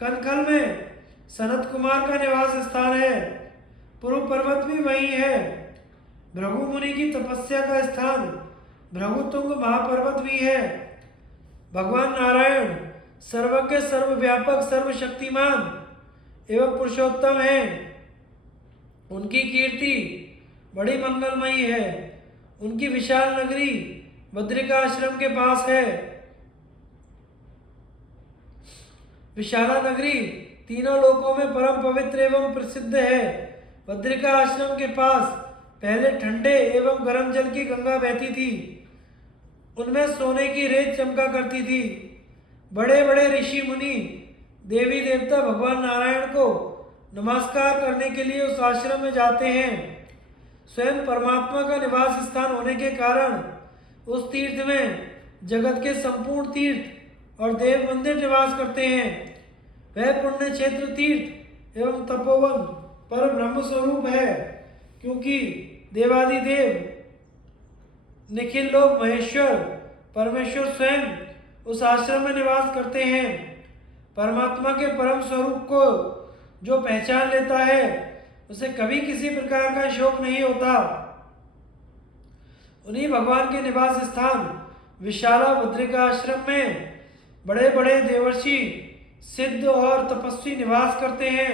कनखल में सनत कुमार का निवास स्थान है। पूर्व पर्वत भी वही है। भृगु मुनि की तपस्या का स्थान भृगुतुंग महापर्वत भी है। भगवान नारायण सर्वज्ञ, सर्वव्यापक, सर्वशक्तिमान एवं पुरुषोत्तम हैं। उनकी कीर्ति बड़ी मंगलमयी है। उनकी विशाल नगरी बद्रिका आश्रम के पास है। विशाला नगरी तीनों लोकों में परम पवित्र एवं प्रसिद्ध है। बद्रिका आश्रम के पास पहले ठंडे एवं गर्म जल की गंगा बहती थी। उनमें सोने की रेत चमका करती थी। बड़े बड़े ऋषि मुनि, देवी देवता भगवान नारायण को नमस्कार करने के लिए उस आश्रम में जाते हैं। स्वयं परमात्मा का निवास स्थान होने के कारण उस तीर्थ में जगत के संपूर्ण तीर्थ और देव मंदिर निवास करते हैं। वह पुण्य क्षेत्र, तीर्थ एवं तपोवन पर ब्रह्म स्वरूप है, क्योंकि देवादिदेव, निखिल लोक महेश्वर, परमेश्वर स्वयं उस आश्रम में निवास करते हैं। परमात्मा के परम स्वरूप को जो पहचान लेता है, उसे कभी किसी प्रकार का शोक नहीं होता। उन्हीं भगवान के निवास स्थान विशाला बद्रिका आश्रम में बड़े बड़े देवर्षि, सिद्ध और तपस्वी निवास करते हैं।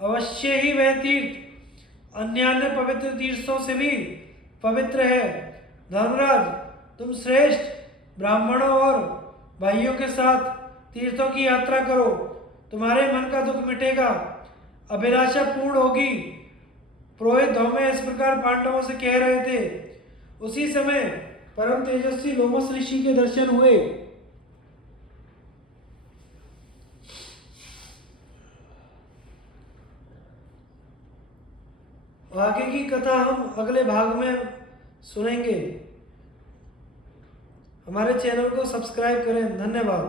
अवश्य ही वह तीर्थ अन्य पवित्र तीर्थों से भी पवित्र है। धर्मराज, तुम श्रेष्ठ ब्राह्मणों और भाइयों के साथ तीर्थों की यात्रा करो, तुम्हारे मन का दुख मिटेगा, अभिलाषा पूर्ण होगी। पुरोहित धौम्य इस प्रकार पांडवों से कह रहे थे। उसी समय परम तेजस्वी लोमस ऋषि के दर्शन हुए। आगे की कथा हम अगले भाग में सुनेंगे। हमारे चैनल को सब्सक्राइब करें। धन्यवाद।